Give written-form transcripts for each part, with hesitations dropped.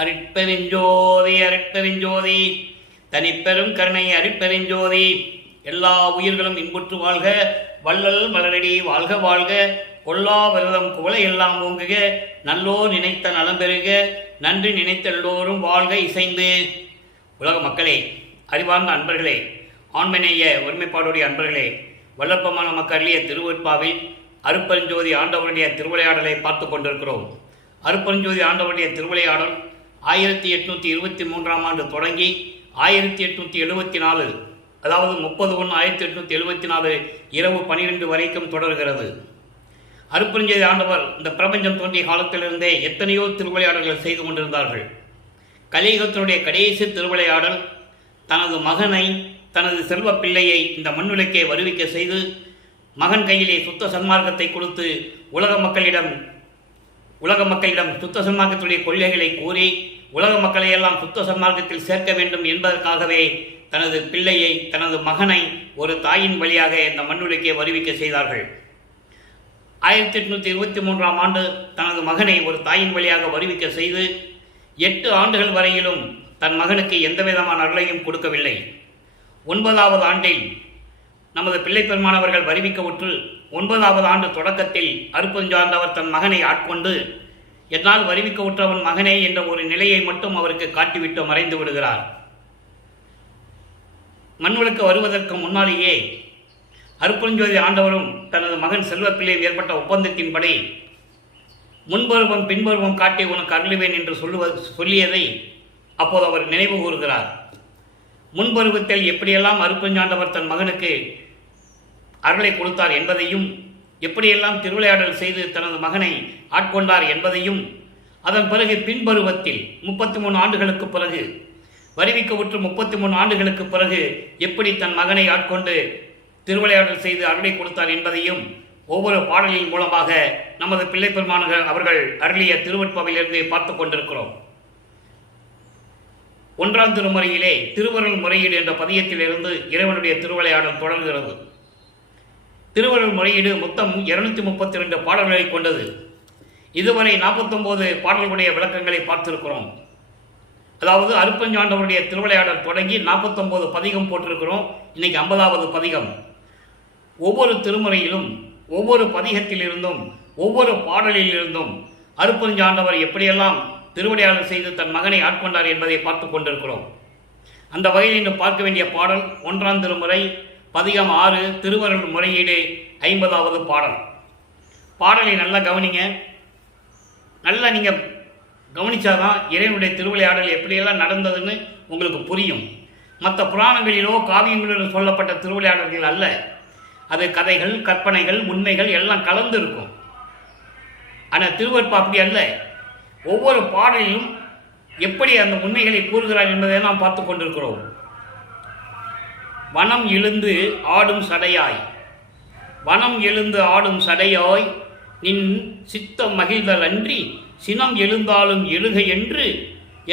அருட்பெருஞ்சோதி அருட்பெருஞ்சோதி தனிப்பெரும் கருணை அருட்பெருஞ்சோதி. எல்லா உயிர்களும் இன்புற்று வாழ்க, வள்ளல் மலரடி வாழ்க வாழ்க, கொல்லா விரதம் குவளை எல்லாம் ஓங்குக, நல்லோ நினைத்த நலம் பெறுக, நன்றி நினைத்த எல்லோரும் வாழ்க இசைந்து. உலக மக்களே, அறிவார்ந்த அன்பர்களே, ஆண்மநேய ஒருமைப்பாடுடைய அன்பர்களே, வல்லப்பமான மக்களிய திருவெட்பாவில் அருட்பெருஞ்சோதி ஆண்டவருடைய திருவிளையாடலை பார்த்து கொண்டிருக்கிறோம். அருட்பெருஞ்சோதி ஆண்டவருடைய திருவிளையாடல் 1823 ஆண்டு தொடங்கி 1874, அதாவது 30/1/1874 இரவு 12 வரைக்கும் தொடர்கிறது. அருட்பெருஞ்சோதி ஆண்டவர் இந்த பிரபஞ்சம் தோன்றிய காலத்திலிருந்தே எத்தனையோ திருவிளையாடல்கள் செய்து கொண்டிருந்தார்கள். கலியுகத்தினுடைய கடைசி திருவிளையாடல் தனது மகனை, தனது செல்வ பிள்ளையை இந்த மண்ணுலக்கே வருவிக்க செய்து மகன் கையிலே சுத்த சன்மார்க்கத்தை கொடுத்து உலக மக்களிடம் சுத்த சன்மார்க்கத்துடைய கொள்கைகளை கூறி உலக மக்களையெல்லாம் சுத்த சன்மார்க்கத்தில் சேர்க்க வேண்டும் என்பதற்காகவே தனது பிள்ளையை, தனது மகனை ஒரு தாயின் வழியாக இந்த மண்ணுலக்கே வருவிக்க செய்தார்கள். 1823 ஆண்டு தனது மகனை ஒரு தாயின் வழியாக வருவிக்க செய்து 8 ஆண்டுகள் வரையிலும் தன் மகனுக்கு எந்த விதமான அருளையும் கொடுக்கவில்லை. 9வது ஆண்டில் நமது பிள்ளை பெருமானவர்கள் வருவிக்க உற்று 9வது ஆண்டு தொடக்கத்தில் அருட்பெருஞ்சாண்டவர் தன் மகனை ஆட்கொண்டு என்னால் வருவிக்க உற்றவன் மகனே என்ற ஒரு நிலையை மட்டும் அவருக்கு காட்டிவிட்டு மறைந்து விடுகிறார். மண்ணுலக்கு வருவதற்கு முன்னாலேயே அருட்பெருஞ்சோதி ஆண்டவரும் தனது மகன் செல்வப்பிள்ளையும் ஏற்பட்ட ஒப்பந்தத்தின்படி முன்பருவம் பின்பருவம் காட்டி உனக்கு அருளுவேன் என்று சொல்லியதை அப்போது அவர் நினைவு கூறுகிறார். முன்பருவத்தில் எப்படியெல்லாம் அருட்பெருஞ்சாண்டவர் தன் மகனுக்கு அருளை கொடுத்தார் என்பதையும், எப்படியெல்லாம் திருவிளையாடல் செய்து தனது மகனை ஆட்கொண்டார் என்பதையும், அதன் பிறகு பின்பருவத்தில் 33 ஆண்டுகளுக்கு பிறகு வருவிக்க உற்று 33 ஆண்டுகளுக்கு பிறகு எப்படி தன் மகனை ஆட்கொண்டு திருவிளையாடல் செய்து அருளை கொடுத்தார் என்பதையும் ஒவ்வொரு பாடலின் மூலமாக நமது பிள்ளை பெருமானர்கள் அவர்கள் அருளிய திருவெட்பாவிலிருந்து பார்த்து கொண்டிருக்கிறோம். 1ஆம் திருமுறையிலே திருவருள் முறையீடு என்ற பதியத்திலிருந்து இறைவனுடைய திருவிளையாடல் தொடர்கிறது. திருவருள் முறையீடு மொத்தம் 232 பாடல்களை கொண்டது. இதுவரை 49 பாடல்களுடைய விளக்கங்களை பார்த்திருக்கிறோம். அதாவது அருட்பெருஞ்சாண்டவருடைய திருவிளையாடல் தொடங்கி 49 பதிகம் போட்டிருக்கிறோம். இன்னைக்கு 50வது பதிகம். ஒவ்வொரு திருமுறையிலும் ஒவ்வொரு பதிகத்திலிருந்தும் ஒவ்வொரு பாடலிலிருந்தும் அருட்பெருஞ்சாண்டவர் எப்படியெல்லாம் திருவிளையாடல் செய்து தன் மகனை ஆட்கொண்டார் என்பதை பார்த்து கொண்டிருக்கிறோம். அந்த வகையில் இன்று பார்க்க வேண்டிய பாடல் 1ஆம் திருமுறை பதிகம் 6 திருவருள் முறையீடு 50வது பாடல். பாடலை நல்லா கவனிங்க. நல்லா நீங்கள் கவனிச்சாதான் இறைவனுடைய திருவிளையாடல் எப்படியெல்லாம் நடந்ததுன்னு உங்களுக்கு புரியும். மற்ற புராணங்களிலோ காவியங்களிலோ சொல்லப்பட்ட திருவிளையாடல்கள் அல்ல. அது கதைகள், கற்பனைகள், உண்மைகள் எல்லாம் கலந்து இருக்கும். ஆனால் திருவெட்பா அப்படி அல்ல. ஒவ்வொரு பாடலிலும் எப்படி அந்த உண்மைகளை கூறுகிறார் என்பதை நாம் பார்த்து கொண்டிருக்கிறோம். வனம் எழுந்து ஆடும் சடையாய், வனம் எழுந்து ஆடும் சடையாய், நின் சித்தம் மகிழ்தல் அன்றி சினம் எழுந்தாலும் எழுக என்று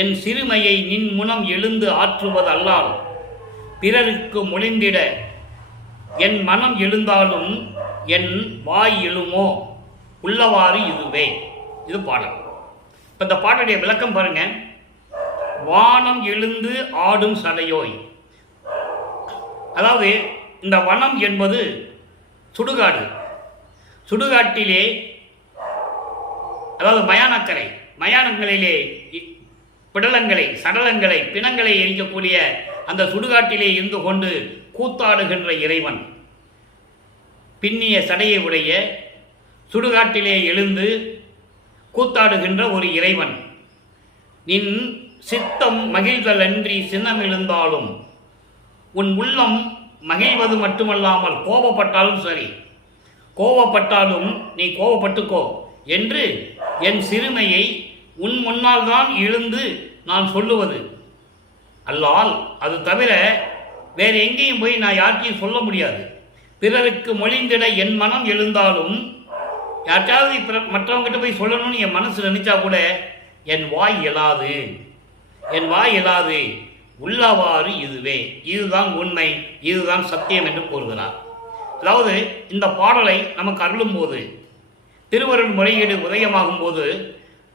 என் சிறுமையை நின் முனம் எழுந்து ஆற்றுவதல்லால் பிறருக்கு மொழிந்திட என் மனம் எழுந்தாலும் என் வாய் எழுமோ உள்ளவாறு இதுவே. இது பாடல். இப்போ இந்த பாடலுடைய விளக்கம் பாருங்க. வானம் எழுந்து ஆடும் சடையோய், அதாவது இந்த வனம் என்பது சுடுகாடு. சுடுகாட்டிலே, அதாவது மயானக்கரை, மயானங்களிலே பிடலங்களை, சடலங்களை, பிணங்களை எரிக்கக்கூடிய அந்த சுடுகாட்டிலே இருந்து கொண்டு கூத்தாடுகின்ற இறைவன், பின்னிய சடையை உடைய சுடுகாட்டிலே எழுந்து கூத்தாடுகின்ற ஒரு இறைவன். நின் சித்தம் மகிழ்தல் அன்றி சினம் எழுந்தாலும், உன் உள்ளம் மகிழ்வது மட்டுமல்லாமல் கோபப்பட்டாலும் சரி, கோபப்பட்டாலும் நீ கோபப்பட்டுக்கோ என்று என் சிறுமையை உன் முன்னால் தான் எழுந்து நான் சொல்லுவது அல்லால், அது தவிர வேறு எங்கேயும் போய் நான் யார்கிட்டையும் சொல்ல முடியாது. பிறருக்கு மொழிந்திட என் மனம் எழுந்தாலும், யார்ட்டாவது மற்றவங்கிட்ட போய் சொல்லணும்னு என் மனசு நினைச்சா கூட என் வாய் எழாது, என் வாய் எழாது, உள்ளவாறு இதுவே. இதுதான் உண்மை, இதுதான் சத்தியம் என்று கூறுகிறார். அதாவது இந்த பாடலை நமக்கு அருளும் போது, திருவருள் முறையீடு உதயமாகும் போது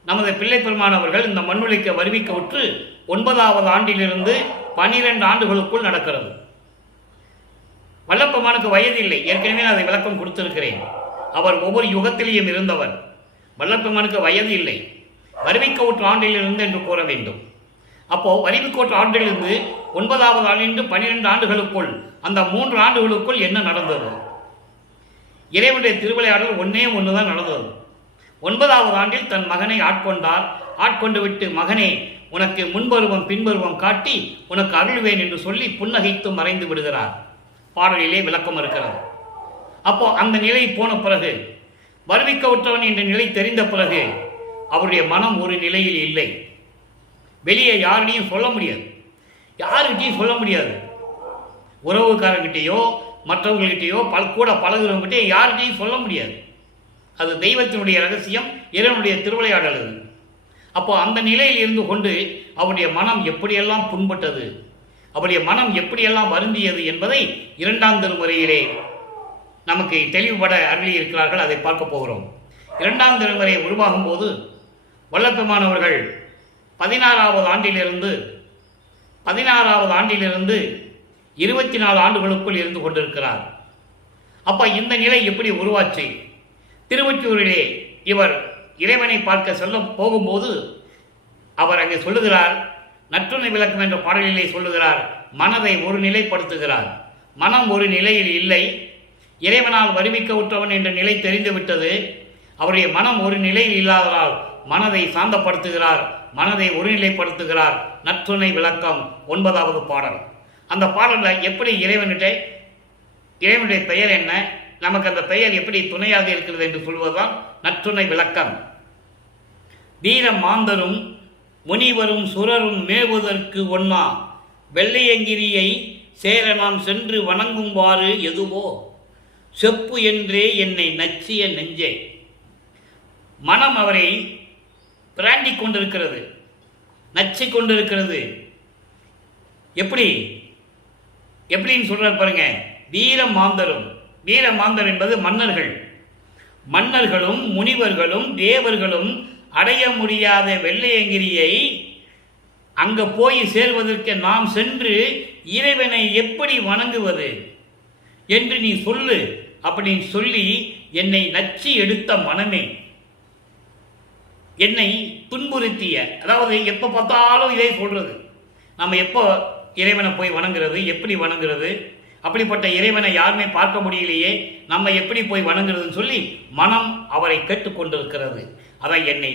நமது பிள்ளை பெருமானவர்கள் இந்த மண்ணுலைக்கு வருவிக்க உற்று 9வது ஆண்டிலிருந்து 12 ஆண்டுகளுக்குள் நடக்கிறது. வல்லப்பெருமானுக்கு வயது இல்லை, ஏற்கனவே நான் அதை விளக்கம் கொடுத்திருக்கிறேன். அவர் ஒவ்வொரு யுகத்திலேயும் இருந்தவர். வல்லப்பெருமானுக்கு வயது இல்லை, வருவிக்க உற்ற ஆண்டிலிருந்து என்று கூற வேண்டும். அப்போ வருவிக்க உற்ற ஆண்டிலிருந்து 9வது ஆண்டிலிருந்து 12 ஆண்டுகளுக்குள், அந்த 3 ஆண்டுகளுக்குள் என்ன நடந்தது? இறைவனுடைய திருவிளையாடல் ஒன்றுதான் நடந்தது. 9வது ஆண்டில் தன் மகனை ஆட்கொண்டார். ஆட்கொண்டு விட்டு, மகனே, உனக்கு முன்பருவம் பின்பருவம் காட்டி உனக்கு அருள்வேன் என்று சொல்லி புன்னகைத்து மறைந்து விடுகிறார். பாடலிலே விளக்கம் இருக்கிறது. அப்போ அந்த நிலை போன பிறகு, வருவிக்க உற்றவன் என்ற நிலை தெரிந்த பிறகு அவருடைய மனம் ஒரு நிலையில் இல்லை. வெளியே யாரிடையும் சொல்ல முடியாது, யாருக்கிட்டையும் சொல்ல முடியாது. உறவுக்காரங்கிட்டையோ மற்றவங்கள்கிட்டையோ கூட பழகுறவங்ககிட்டே யார்கிட்டையும் சொல்ல முடியாது. அது தெய்வத்தினுடைய ரகசியம், இறைவனுடைய திருவிளையாடல் அது. அப்போ அந்த நிலையில் இருந்து கொண்டு அவருடைய மனம் எப்படியெல்லாம் புண்பட்டது, அவருடைய மனம் எப்படியெல்லாம் வருந்தியது என்பதை 2ஆம் திருமுறையிலே நமக்கு தெளிவுபட அருளியிருக்கிறார்கள். அதை பார்க்க போகிறோம். 2ஆம் திருமுறை உருவாகும் போது வல்லப்பெருமானவர்கள் 16வது ஆண்டிலிருந்து 24 ஆண்டுகளுக்குள் இருந்து கொண்டிருக்கிறார். அப்ப இந்த நிலை எப்படி உருவாச்சு? திருவொற்றியூரிலே இவர் இறைவனை பார்க்க செல்ல போகும்போது அவர் அங்கே சொல்லுகிறார், நற்றுணை விளக்கம் என்ற பாடலிலே சொல்லுகிறார், மனதை ஒரு நிலைப்படுத்துகிறார். மனம் ஒரு நிலையில் இல்லை. இறைவனால் வருவிக்க உற்றவன் என்ற நிலை தெரிந்துவிட்டது. அவருடைய மனம் ஒரு நிலையில் இல்லாததால் மனதை சாந்தப்படுத்துகிறார், மனதை ஒருநிலைப்படுத்துகிறார். நற்றுணை விளக்கம் 9வது பாடல். அந்த பாடலில் எப்படி இறைவனுடைய பெயர் என்ன, நமக்கு அந்த பெயர் எப்படி துணையாக இருக்கிறது என்று சொல்வதுதான் நற்றுணை விளக்கம். வீர மாந்தரும் முனிவரும் சுரரும் மேவுதற்கு ஒண்ணா வெள்ளையங்கிரியை சேர நாம் சென்று வணங்கும்பாறு எதுவோ செப்பு என்றே என்னை நச்சிய நெஞ்சே. மனம் அவரை பிராண்டி கொண்டிருக்கிறது, நச்சு கொண்டிருக்கிறது. எப்படின்னு சொல்றார் பாருங்க. வீர மாந்தரும், வீர மாந்தர் என்பது மன்னர்கள், மன்னர்களும் முனிவர்களும் தேவர்களும் அடைய முடியாத வெள்ளையங்கிரியை அங்க போய் சேர்வதற்கு நாம் சென்று இறைவனை எப்படி வணங்குவது என்று நீ சொல்லு அப்படின்னு சொல்லி என்னை நச்சி எடுத்த மனமே, என்னை துன்புறுத்திய, அதாவது எப்போ பார்த்தாலும் இதை சொல்றது, நம்ம எப்போ இறைவனை போய் வணங்குறது, எப்படி வணங்குறது, அப்படிப்பட்ட இறைவனை யாருமே பார்க்க முடியலையே, நம்ம எப்படி போய் வணங்குறதுன்னு சொல்லி மனம் அவரை கேட்டுக்கொண்டிருக்கிறது. அதான் என்னை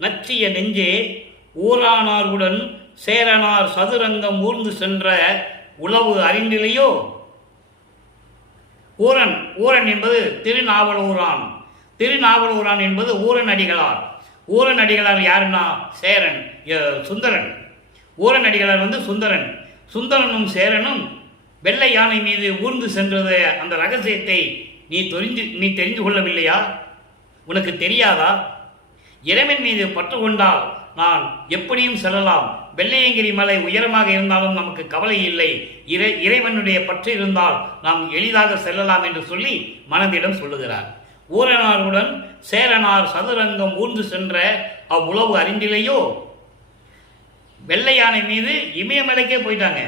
நச்சிய நெஞ்சே ஊரானாருடன் சேரனார் சதுரங்கம் ஊர்ந்து சென்ற உளவு அறிந்திலையோ. ஊரன் என்பது திருநாவலூரான், திருநாவலூரான் என்பது ஊரன் அடிகளார். ஊரன் அடிகளார் யாருன்னா சேரன், சுந்தரன். ஊரன் அடிகளார் சுந்தரன். சுந்தரனும் சேரனும் வெள்ளை யானை மீது ஊர்ந்து சென்றது அந்த ரகசியத்தை நீ தெரிந்து கொள்ளவில்லையா? உனக்கு தெரியாதா? இறைவன் மீது பற்று கொண்டால் நான் எப்படியும் செல்லலாம். வெள்ளையங்கிரி மலை உயரமாக இருந்தாலும் நமக்கு கவலை இல்லை. இறைவனுடைய பற்று இருந்தால் நாம் எளிதாக செல்லலாம் என்று சொல்லி மனதிடம் சொல்லுகிறார். ஊரனாருடன் சேரனார் சதுரங்கம் ஊர்ந்து சென்ற அவ்வுளவு அறிந்திலையோ. வெள்ளை யானை மீது இமயமலைக்கே போயிட்டாங்க.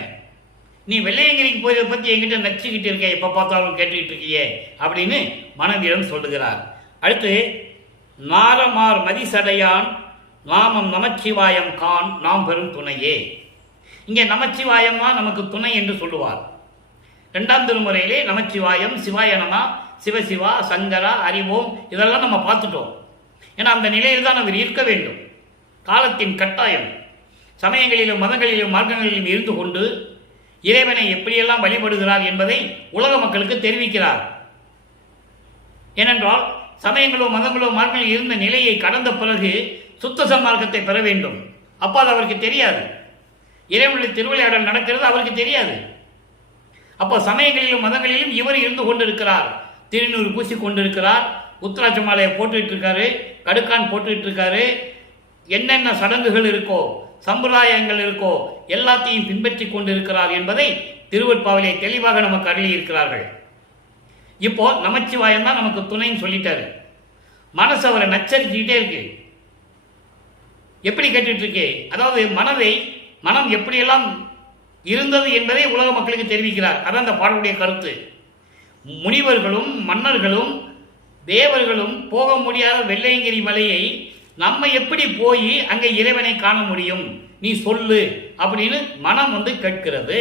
நீ வெள்ளையங்கிரிக்கு போயதை பற்றி என்கிட்ட நச்சுக்கிட்டு இருக்க, எப்போ பார்த்தாலும் கேட்டுக்கிட்டு இருக்கியே அப்படின்னு மனதிடம் சொல்லுகிறார். அடுத்து, நாரமார் மதிசடையான் நாமம் நமச்சிவாயம் கான் நாம் பெரும் துணையே. இங்கே நமச்சிவாயமா நமக்கு துணை என்று சொல்லுவார். 2ஆம் திருமுறையிலே நமச்சிவாயம், சிவாயனமா, சிவசிவா, சங்கரா, அறிவோம் இதெல்லாம் நம்ம பார்த்துட்டோம். ஏன்னா அந்த நிலையில் தான் அவர் இருக்க வேண்டும். காலத்தின் கட்டாயம். சமயங்களிலும் மதங்களிலும் மார்க்கங்களிலும் இருந்து கொண்டு இறைவனை எப்படியெல்லாம் வழிபடுகிறார் என்பதை உலக மக்களுக்கு தெரிவிக்கிறார். ஏனென்றால் சமயங்களோ மதங்களோ மார்க்கங்களில் இருந்த நிலையை கடந்த பிறகு சுத்த சன்மார்க்கத்தை பெற வேண்டும். அப்போ அது அவருக்கு தெரியாது. இறைவனுடைய திருவிளையாடல் நடக்கிறது அவருக்கு தெரியாது. அப்போ சமயங்களிலும் மதங்களிலும் இவர் இருந்து கொண்டிருக்கிறார். திருநூறு பூசி கொண்டிருக்கிறார், உத்திராட்ச மாலையை போட்டுக்கிட்டு இருக்காரு, கடுக்கான் போட்டுக்கிட்டு இருக்காரு. என்னென்ன சடங்குகள் இருக்கோ, சம்பிரதாயங்கள் இருக்கோ எல்லாத்தையும் பின்பற்றி கொண்டிருக்கிறார் என்பதை திருவெட்பாவிலே தெளிவாக நமக்கு அருளி இருக்கிறார்கள். இப்போ நமச்சிவாயம் தான் நமக்கு துணைன்னு சொல்லிட்டாரு. மனசு அவரை நச்சரிச்சுக்கிட்டே இருக்கு. எப்படி கேட்டுட்டு இருக்கு? அதாவது மனம் எப்படியெல்லாம் இருந்தது என்பதை உலக மக்களுக்கு தெரிவிக்கிறார். அதான் அந்த பாடலுடைய கருத்து. முனிவர்களும் மன்னர்களும் தேவர்களும் போக முடியாத வெள்ளையங்கிரி மலையை நம்ம எப்படி போய் அங்கே இறைவனை காண முடியும், நீ சொல்லு அப்படின்னு மனம் கேட்கிறது.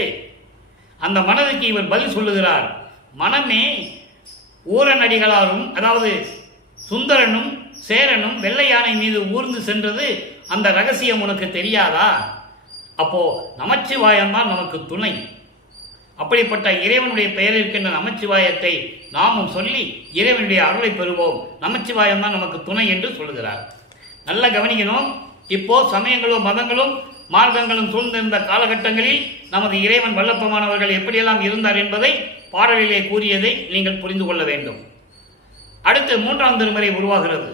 அந்த மனதுக்கு இவர் பதில் சொல்லுகிறார். மனமே ஊரநடிகளாரும், அதாவது சுந்தரனும் சேரனும் வெள்ளை யானை மீது ஊர்ந்து சென்றது அந்த ரகசியம் உனக்கு தெரியாதா? அப்போ நமச்சிவாயம்தான் நமக்கு துணை. அப்படிப்பட்ட இறைவனுடைய பெயர் இருக்கின்ற நமச்சிவாயத்தை நாமும் சொல்லி இறைவனுடைய அருளை பெறுவோம். நமச்சிவாயம் தான் நமக்கு துணை என்று சொல்லுகிறார். நல்லா கவனிக்கணும். இப்போ சமயங்களும் மதங்களும் மார்க்கங்களும் சூழ்ந்திருந்த காலகட்டங்களில் நமது இறைவன் வல்லப்பமானவர்கள் எப்படியெல்லாம் இருந்தார் என்பதை பாடலிலே கூறியதை நீங்கள் புரிந்து கொள்ள வேண்டும். அடுத்து 3ஆம் திருமுறை உருவாகிறது.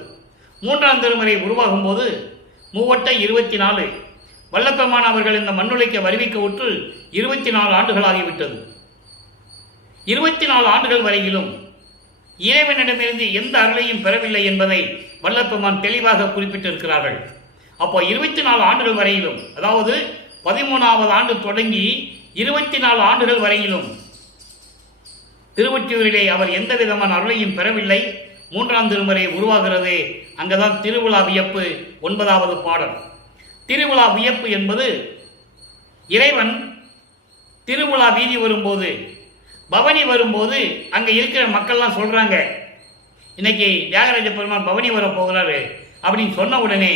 3ஆம் திருமுறை உருவாகும் போது 24 வல்லப்பெருமானவர்கள் இந்த மண்ணுலைக்கு வருவிக்க உற்று 24 ஆண்டுகள் ஆகிவிட்டது. 24 ஆண்டுகள் வரையிலும் இறைவனிடமிருந்து எந்த அருளையும் பெறவில்லை என்பதை வல்லப்பெருமான் தெளிவாக குறிப்பிட்டிருக்கிறார்கள். அப்போ 24 ஆண்டுகள் வரையிலும், அதாவது 13வது ஆண்டு தொடங்கி 24 ஆண்டுகள் வரையிலும் திருவொற்றியூரிலே அவர் எந்த விதமான அருளையும் பெறவில்லை. 3ஆம் திருமுறை உருவாகிறது. அங்கதான் திருவிழா வியப்பு 9வது பாடல். திருவிழா வியப்பு என்பது இறைவன் திருவிழா வீதி வரும்போது, பவனி வரும்போது அங்க இருக்கிற மக்கள்லாம் சொல்றாங்க, இன்னைக்கு தியாகராஜ பெருமான் பவனி வர போகிறாரு அப்படின்னு சொன்ன உடனே,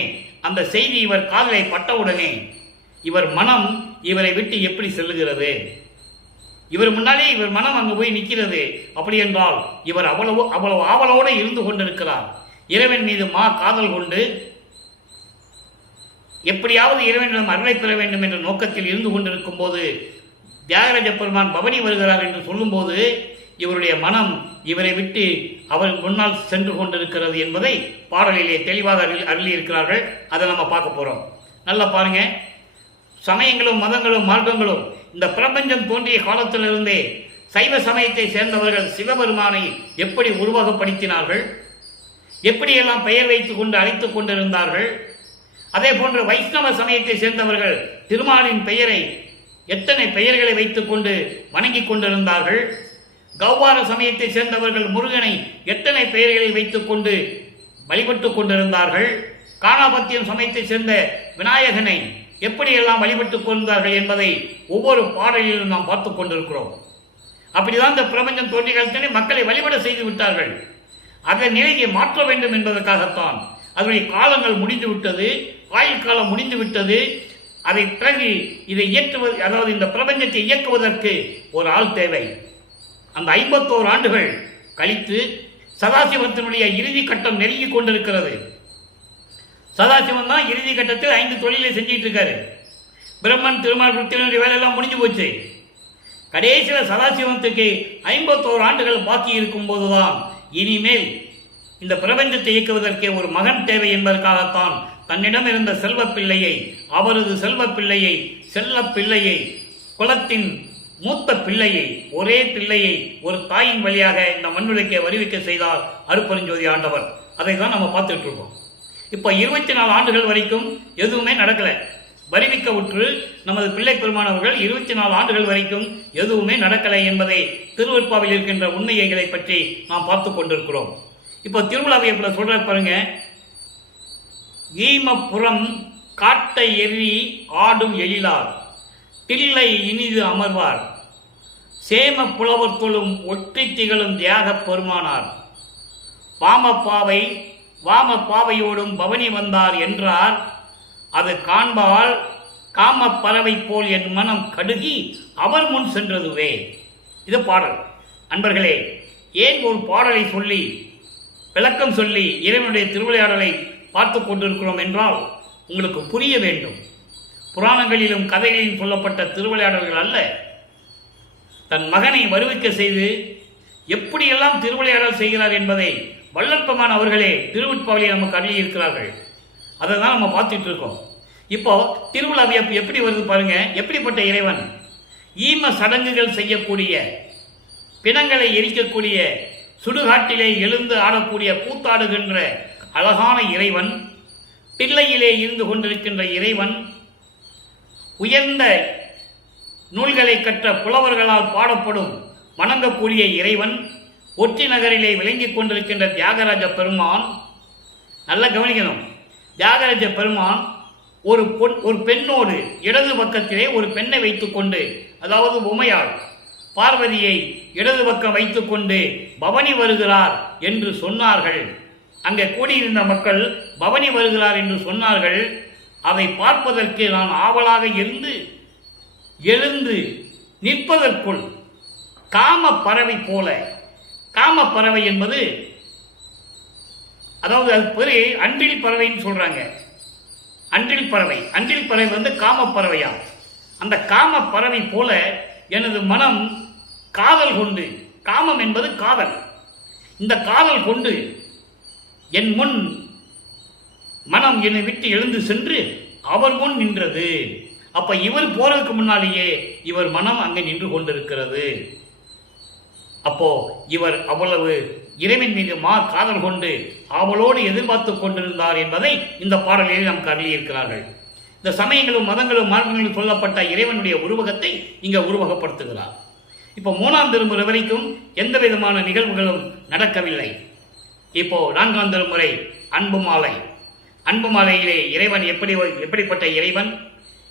அந்த செய்தி இவர் காதலை பட்ட உடனே இவர் மனம் இவரை விட்டு எப்படி செல்லுகிறது? இவர் முன்னாலே இவர் மனம் அங்கு போய் நிற்கிறது. அப்படி என்றால் இவர் அவ்வளவு ஆவலோடு இருந்து கொண்டிருக்கிறார். இறைவன் மீது காதல் கொண்டு எப்படியாவது இறைவனிடம் அருளை பெற வேண்டும் என்ற நோக்கத்தில் இருந்து கொண்டிருக்கும் போது தியாகராஜ பெருமான் பவனி வருகிறார் என்று சொல்லும் போது இவருடைய மனம் இவரை விட்டு அவர் முன்னால் சென்று கொண்டிருக்கிறது என்பதை பாடலிலே தெளிவாக அருளி இருக்கிறார்கள். அதை நம்ம பார்க்க போறோம். நல்லா பாருங்க. சமயங்களும் மதங்களும் மார்க்கங்களும் இந்த பிரபஞ்சம் தோன்றிய காலத்திலிருந்தே சைவ சமயத்தை சேர்ந்தவர்கள் சிவபெருமானை எப்படி உருவகப்படுத்தினார்கள், எப்படியெல்லாம் பெயர் வைத்துக் கொண்டு அழைத்துக் கொண்டிருந்தார்கள். அதே போன்று வைஷ்ணவ சமயத்தை சேர்ந்தவர்கள் திருமாலின் பெயரை எத்தனை பெயர்களை வைத்துக் கொண்டு வணங்கிக் கொண்டிருந்தார்கள். கௌவார சமயத்தை சேர்ந்தவர்கள் முருகனை எத்தனை பெயர்களை வைத்துக் கொண்டு வழிபட்டுக் கொண்டிருந்தார்கள். காணாபத்தியம் சமயத்தை சேர்ந்த விநாயகனை எப்படியெல்லாம் வழிபட்டுக் கொண்டார்கள் என்பதை ஒவ்வொரு பாடலிலும் நாம் பார்த்துக் கொண்டிருக்கிறோம். அப்படிதான் இந்த பிரபஞ்சம் தோன்றிய காலத்திலே மக்களை வழிபட செய்து விட்டார்கள். அந்த நிலையை மாற்ற வேண்டும் என்பதற்காகத்தான் அதனுடைய காலங்கள் முடிந்து விட்டது, ஆயுள் காலம் முடிந்து விட்டது. அதை பிறகு இதை இயற்றுவது, அதாவது இந்த பிரபஞ்சத்தை இயக்குவதற்கு ஒரு ஆள் தேவை. அந்த 51 ஆண்டுகள் கழித்து சதாசிவத்தினுடைய இறுதி கட்டம் நெருங்கி கொண்டிருக்கிறது. சதாசிவன் தான் இறுதி கட்டத்தில் 5 தொழிலை செஞ்சிட்டு இருக்காரு. பிரம்மன் திருமால் கிருத்தினுடைய வேலையெல்லாம் முடிஞ்சு போச்சு. கடைசியில் சதாசிவத்துக்கு 51 ஆண்டுகள் பாக்கி இருக்கும் போதுதான் இனிமேல் இந்த பிரபஞ்சத்தை இயக்குவதற்கே ஒரு மகன் தேவை என்பதற்காகத்தான் தன்னிடம் இருந்த செல்வ பிள்ளையை, அவரது செல்வ பிள்ளையை, செல்ல பிள்ளையை, குலத்தின் மூத்த பிள்ளையை, ஒரே பிள்ளையை ஒரு தாயின் வழியாக இந்த மண்ணுலைக்கே வருவிக்க செய்தார் அருட்பெருஞ்சோதி ஆண்டவர். அதை தான் நம்ம பார்த்துட்டு இருக்கோம். இப்போ 24 ஆண்டுகள் வரைக்கும் எதுவுமே நடக்கல. வருவிக்க உற்று நமது பிள்ளை பெருமானவர்கள் 24 ஆண்டுகள் வரைக்கும் எதுவுமே நடக்கலை என்பதை திருவற்பாவில் இருக்கின்ற உண்மைகளை பற்றி நாம் பார்த்து கொண்டிருக்கிறோம். இப்போ திருவிழாவியப்புல சொல்ற பாருங்க, ஈமப்புறம் காட்டை எறி ஆடும் எழிலார் தில்லை இனிது அமர்வார் சேம புலவர் தொழும் ஒற்றி திகழும் தியாக பெருமானார் வாமப்பாவையோடும் பவனி வந்தார் என்றார். அது காண்பால் காம பறவை போல் என் மனம் கடுகி அவர் முன் சென்றதுவே. இது பாடல். அன்பர்களே, ஏன் ஒரு பாடலை சொல்லி விளக்கம் சொல்லி இறைவனுடைய திருவிளையாடலை பார்த்து கொண்டிருக்கிறோம் என்றால் உங்களுக்கு புரிய வேண்டும். புராணங்களிலும் கதைகளிலும் சொல்லப்பட்ட திருவிளையாடல்கள் அல்ல. தன் மகனை வருவிக்க செய்து எப்படியெல்லாம் திருவிளையாடல் செய்கிறார் என்பதை வல்லற்பெருமான் அவர்களே திருவெட்பாவிலே நமக்கு அருளி இருக்கிறார்கள். அதை தான் நம்ம பார்த்துட்டு இருக்கோம். இப்போ திருவிழா எப்படி வருது பாருங்க. எப்படிப்பட்ட இறைவன்? ஈம சடங்குகள் செய்யக்கூடிய, பிணங்களை எரிக்கக்கூடிய, சுடுகாட்டிலே எழுந்து ஆடக்கூடிய, கூத்தாடுகின்ற அழகான இறைவன், பிள்ளையிலே இருந்து கொண்டிருக்கின்ற இறைவன், உயர்ந்த நூல்களை கற்ற புலவர்களால் பாடப்படும் வணங்கக்கூடிய இறைவன், ஒற்றி நகரிலே விளங்கிக் கொண்டிருக்கின்ற தியாகராஜ பெருமான். நல்லா கவனிக்கணும், தியாகராஜ பெருமான் ஒரு பெண்ணோடு இடது பக்கத்திலே ஒரு பெண்ணை வைத்துக்கொண்டு, அதாவது உமையாள் பார்வதியை இடது பக்கம் வைத்துக்கொண்டு பவனி வருகிறார் என்று சொன்னார்கள். அங்கே கூடியிருந்த மக்கள் பவனி வருகிறார் என்று சொன்னார்கள். அதை பார்ப்பதற்கு நான் ஆவலாக எழுந்து நிற்பதற்குள் காம பறவை போல, காம பறவை என்பது அதாவது அது பேரு அன்றில் பறவைன்னு சொல்றாங்க. அன்றில் பறவை வந்து காம பறவையா. அந்த காம பறவை போல எனது மனம் காதல் கொண்டு, காமம் என்பது காதல், இந்த காதல் கொண்டு என் முன் மனம் என்னை விட்டு எழுந்து சென்று அவர் முன் நின்றது. அப்ப இவர் போறதுக்கு முன்னாலேயே இவர் மனம் அங்கே நின்று கொண்டிருக்கிறது. அப்போ இவர் அவ்வளவு இறைவன் மீது காதல் கொண்டு அவளோடு எதிர்பார்த்து கொண்டிருந்தார் என்பதை இந்த பாடலில் நமக்கு அருளியிருக்கிறார்கள். இந்த சமயங்களும் மதங்களும் மார்க்கங்களும் சொல்லப்பட்ட இறைவனுடைய உருவகத்தை இங்க உருவகப்படுத்துகிறார். இப்போ 3ஆம் திருமுறை வரைக்கும் எந்த விதமான நிகழ்வுகளும் நடக்கவில்லை. இப்போ 4ஆம் திருமுறை அன்பு மாலை. அன்பு மாலையிலே இறைவன் எப்படிப்பட்ட இறைவன்,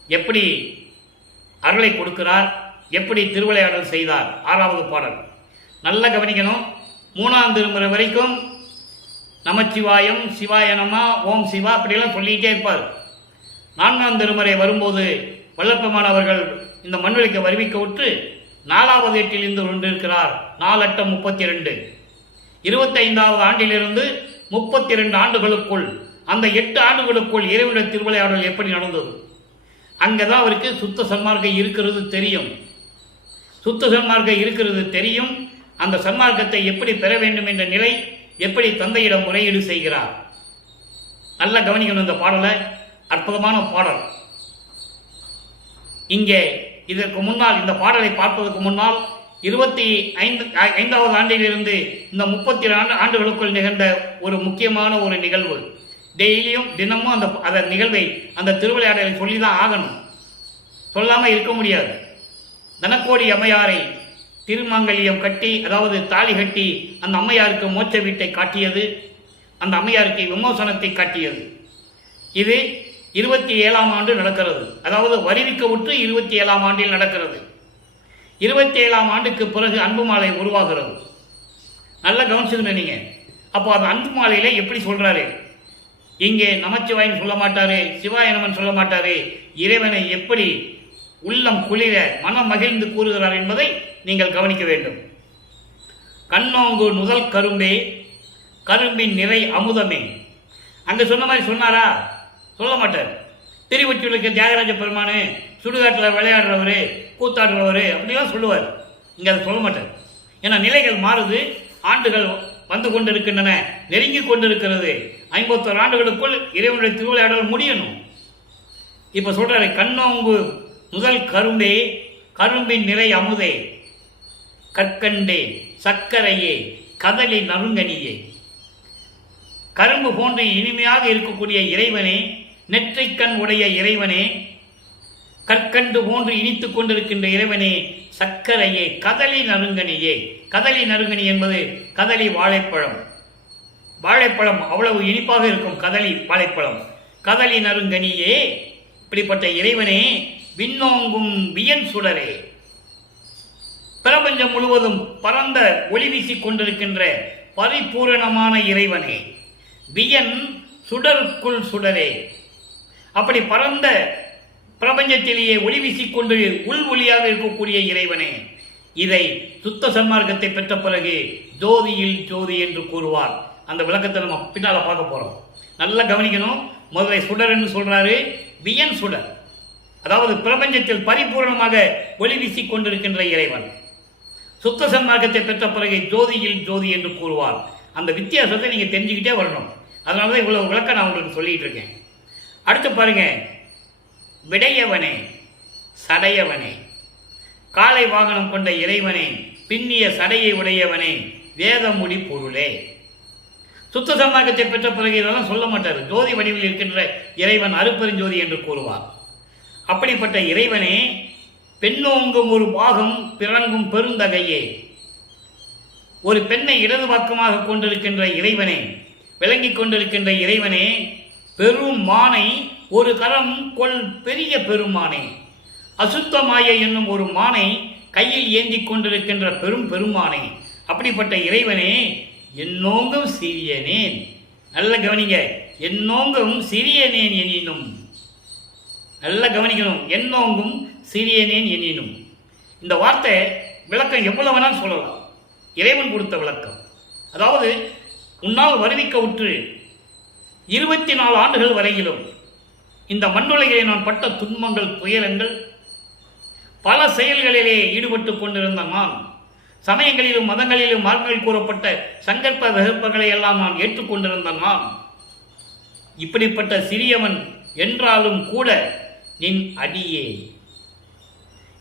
எப்படி அருளை கொடுக்கிறார், எப்படி திருவிளையாடல் செய்தார். 6வது பாடல் நல்லா கவனிக்கணும். 3ஆம் திருமுறை வரைக்கும் நமச்சிவாயம், சிவாய நம, ஓம் சிவா அப்படியெல்லாம் சொல்லிக்கிட்டே இருப்பார். 4ஆம் திருமுறை வரும்போது வல்லப்பமானவர்கள் இந்த மண்வெளிக்கு வருவிக்க விட்டு 4வது எட்டிலிருந்து கொண்டிருக்கிறார். 4 8 32, 25வது ஆண்டிலிருந்து 32 ஆண்டுகளுக்குள், அந்த 8 ஆண்டுகளுக்குள் இறைவனுடைய திருவிளையாடல் எப்படி நடந்தது. அங்கதான் அவருக்கு சுத்த சன்மார்க்கம் இருக்கிறது தெரியும். சுத்த சன்மார்க்கம் இருக்கிறது தெரியும். அந்த சன்மார்க்கத்தை எப்படி பெற வேண்டும் என்ற நிலை, எப்படி தந்தையிடம் முறையீடு செய்கிறார். நல்லா கவனிக்கணும் இந்த பாடலை. அற்புதமான பாடல். இங்கே இதற்கு முன்னால், இந்த பாடலை பார்ப்பதற்கு முன்னால் 25வது ஆண்டிலிருந்து இந்த 32 ஆண்டுகளுக்குள் நிகழ்ந்த ஒரு முக்கியமான ஒரு நிகழ்வு. தினமும் அந்த நிகழ்வை, அந்த திருவிளையாடலை சொல்லிதான் ஆகணும், சொல்லாம இருக்க முடியாது. தனக்கோடி அம்மையாரை திருமாங்கல்யம் கட்டி, அதாவது தாலி கட்டி அந்த அம்மையாருக்கு மோட்ச வீட்டை காட்டியது, அந்த அம்மையாருக்கு விமோசனத்தை காட்டியது. இது 27ஆம் ஆண்டு நடக்கிறது. அதாவது வருவிக்க விட்டு 27ஆம் ஆண்டில் நடக்கிறது. 27ஆம் ஆண்டுக்கு பிறகு அன்பு மாலை உருவாகிறது. நல்லா கவனிச்சுக்கணும் நீங்க. அப்போ அந்த அன்பு மாலையில எப்படி சொல்றாரு, இங்கே நமச்சிவாயன் சொல்ல மாட்டாரு, சிவாயனமன் சொல்ல மாட்டாரு, இறைவனை எப்படி உள்ளம் குளிர மனம் மகிழ்ந்து கூறுகிறார் என்பதை நீங்கள் கவனிக்க வேண்டும். கண்ணோங்கு நுதல் கரும்பே, கரும்பின் நிறை அமுதமே. அங்க சொன்ன மாதிரி சொன்னாரா? சொல்ல மாட்டார். திருவொற்றியூருக்கு தியாகராஜ பெருமானு சுடுகாட்டில் விளையாடுறவரு, கூத்தாடுறவரு அப்படிலாம் சொல்லுவார். இங்கே அதை சொல்ல மாட்டார். ஏன்னா நிலைகள் மாறுது, ஆண்டுகள் வந்து கொண்டிருக்கின்றன, நெருங்கி கொண்டிருக்கிறது. 51 ஆண்டுகளுக்குள் இறைவனுடைய திருவிளையாடல் முடியணும். இப்ப சொல்றாரு, கண்ணோங்கு முதல் கரும்பே, கரும்பின் நிறை அமுதே, கற்கண்டே, சர்க்கரையே, கதலி நறுங்கனியே. கரும்பு போன்று இனிமையாக இருக்கக்கூடிய இறைவனே, நெற்றிக்கண் உடைய இறைவனே, கற்கண்டு போன்று இனித்துக் கொண்டிருக்கின்ற இறைவனே, சர்க்கரையே, கதலி நறுங்கனியே. கதலி நறுங்கனி என்பது கதலி வாழைப்பழம். வாழைப்பழம் அவ்வளவு இனிப்பாக இருக்கும் கதலி வாழைப்பழம். கதலி நறுங்கனியே, இப்படிப்பட்ட இறைவனே, விண்ணோங்கும் வியன் சுடரே, பிரபஞ்சம் முழுவதும் பரந்த ஒளி வீசிக் கொண்டிருக்கின்ற பரிபூரணமான இறைவனே, வியன் சுடருக்குள் சுடரே. அப்படி பரந்த பிரபஞ்சத்திலேயே ஒளி வீசிக்கொண்டு உள் ஒளியாக இருக்கக்கூடிய இறைவனே, இதை சுத்த சன்மார்க்கத்தை பெற்ற பிறகு ஜோதியில் ஜோதி என்று கூறுவார். அந்த விளக்கத்தை நம்ம பின்னால பார்க்க போறோம். நல்லா கவனிக்கணும். முதல்ல சுடர்ன்னு சொல்றாரு, வியன் சுடர், அதாவது பிரபஞ்சத்தில் பரிபூர்ணமாக ஒளி வீசிக் கொண்டிருக்கின்ற இறைவன். சுத்த சன்மார்க்கத்தை பெற்ற பிறகு ஜோதியில் ஜோதி என்று கூறுவார். அந்த வித்தியாசத்தை நீங்க தெரிஞ்சுக்கிட்டே வரணும். அதனாலதான் இவ்வளவு விளக்கம் நான் உங்களுக்கு சொல்லிட்டு இருக்கேன். அடுத்து பாருங்க, விடையவனே, சடையவனே, காலை வாகனம் கொண்ட இறைவனே, பின்னிய சடையை உடையவனே, வேதமுடி பொருளே. சுத்த சன்மார்க்கத்தை பெற்ற பிறகு இதெல்லாம் சொல்ல மாட்டார். ஜோதி வடிவில் இருக்கின்ற இறைவன் அருப்பெருஞ்சோதி என்று கூறுவார். அப்படிப்பட்ட இறைவனே, பெண்ணோங்கும் ஒரு பாகம் பிறங்கும் பெருந்தகையே, ஒரு பெண்ணை இடது பக்கமாக கொண்டிருக்கின்ற இறைவனே, விளங்கிக் கொண்டிருக்கின்ற இறைவனே, பெரும் மானை ஒரு கரம் கொள் பெரிய பெருமானே, அசுத்தமாய என்னும் ஒரு மானை கையில் ஏந்தி கொண்டிருக்கின்ற பெருமானே, அப்படிப்பட்ட இறைவனே, என்னோங்கும் சிறியனேன். நல்ல கவனிங்க, என்னோங்கும் சிறியனேன் எனினும், நல்ல கவனிக்கணும், என்னோங்கும் சிறியனேன் எனினும். இந்த வார்த்தை விளக்கம் எவ்வளவு வேணாலும் சொல்லலாம். இறைவன் கொடுத்த விளக்கம். அதாவது, உன்னால் வருவிக்க உற்று 24 ஆண்டுகள் வரையிலும் இந்த மண்ணுலகிலே நான் பட்ட துன்பங்கள், துயரங்கள், பல செயல்களிலே ஈடுபட்டு கொண்டிருந்த நான், சமயங்களிலும் மதங்களிலும் மார்க்கங்களில் கூறப்பட்ட சங்கற்ப வகுப்புகளை எல்லாம் நான் ஏற்றுக்கொண்டிருந்த நான், இப்படிப்பட்ட சிறியவன் என்றாலும் கூட நின் அடியே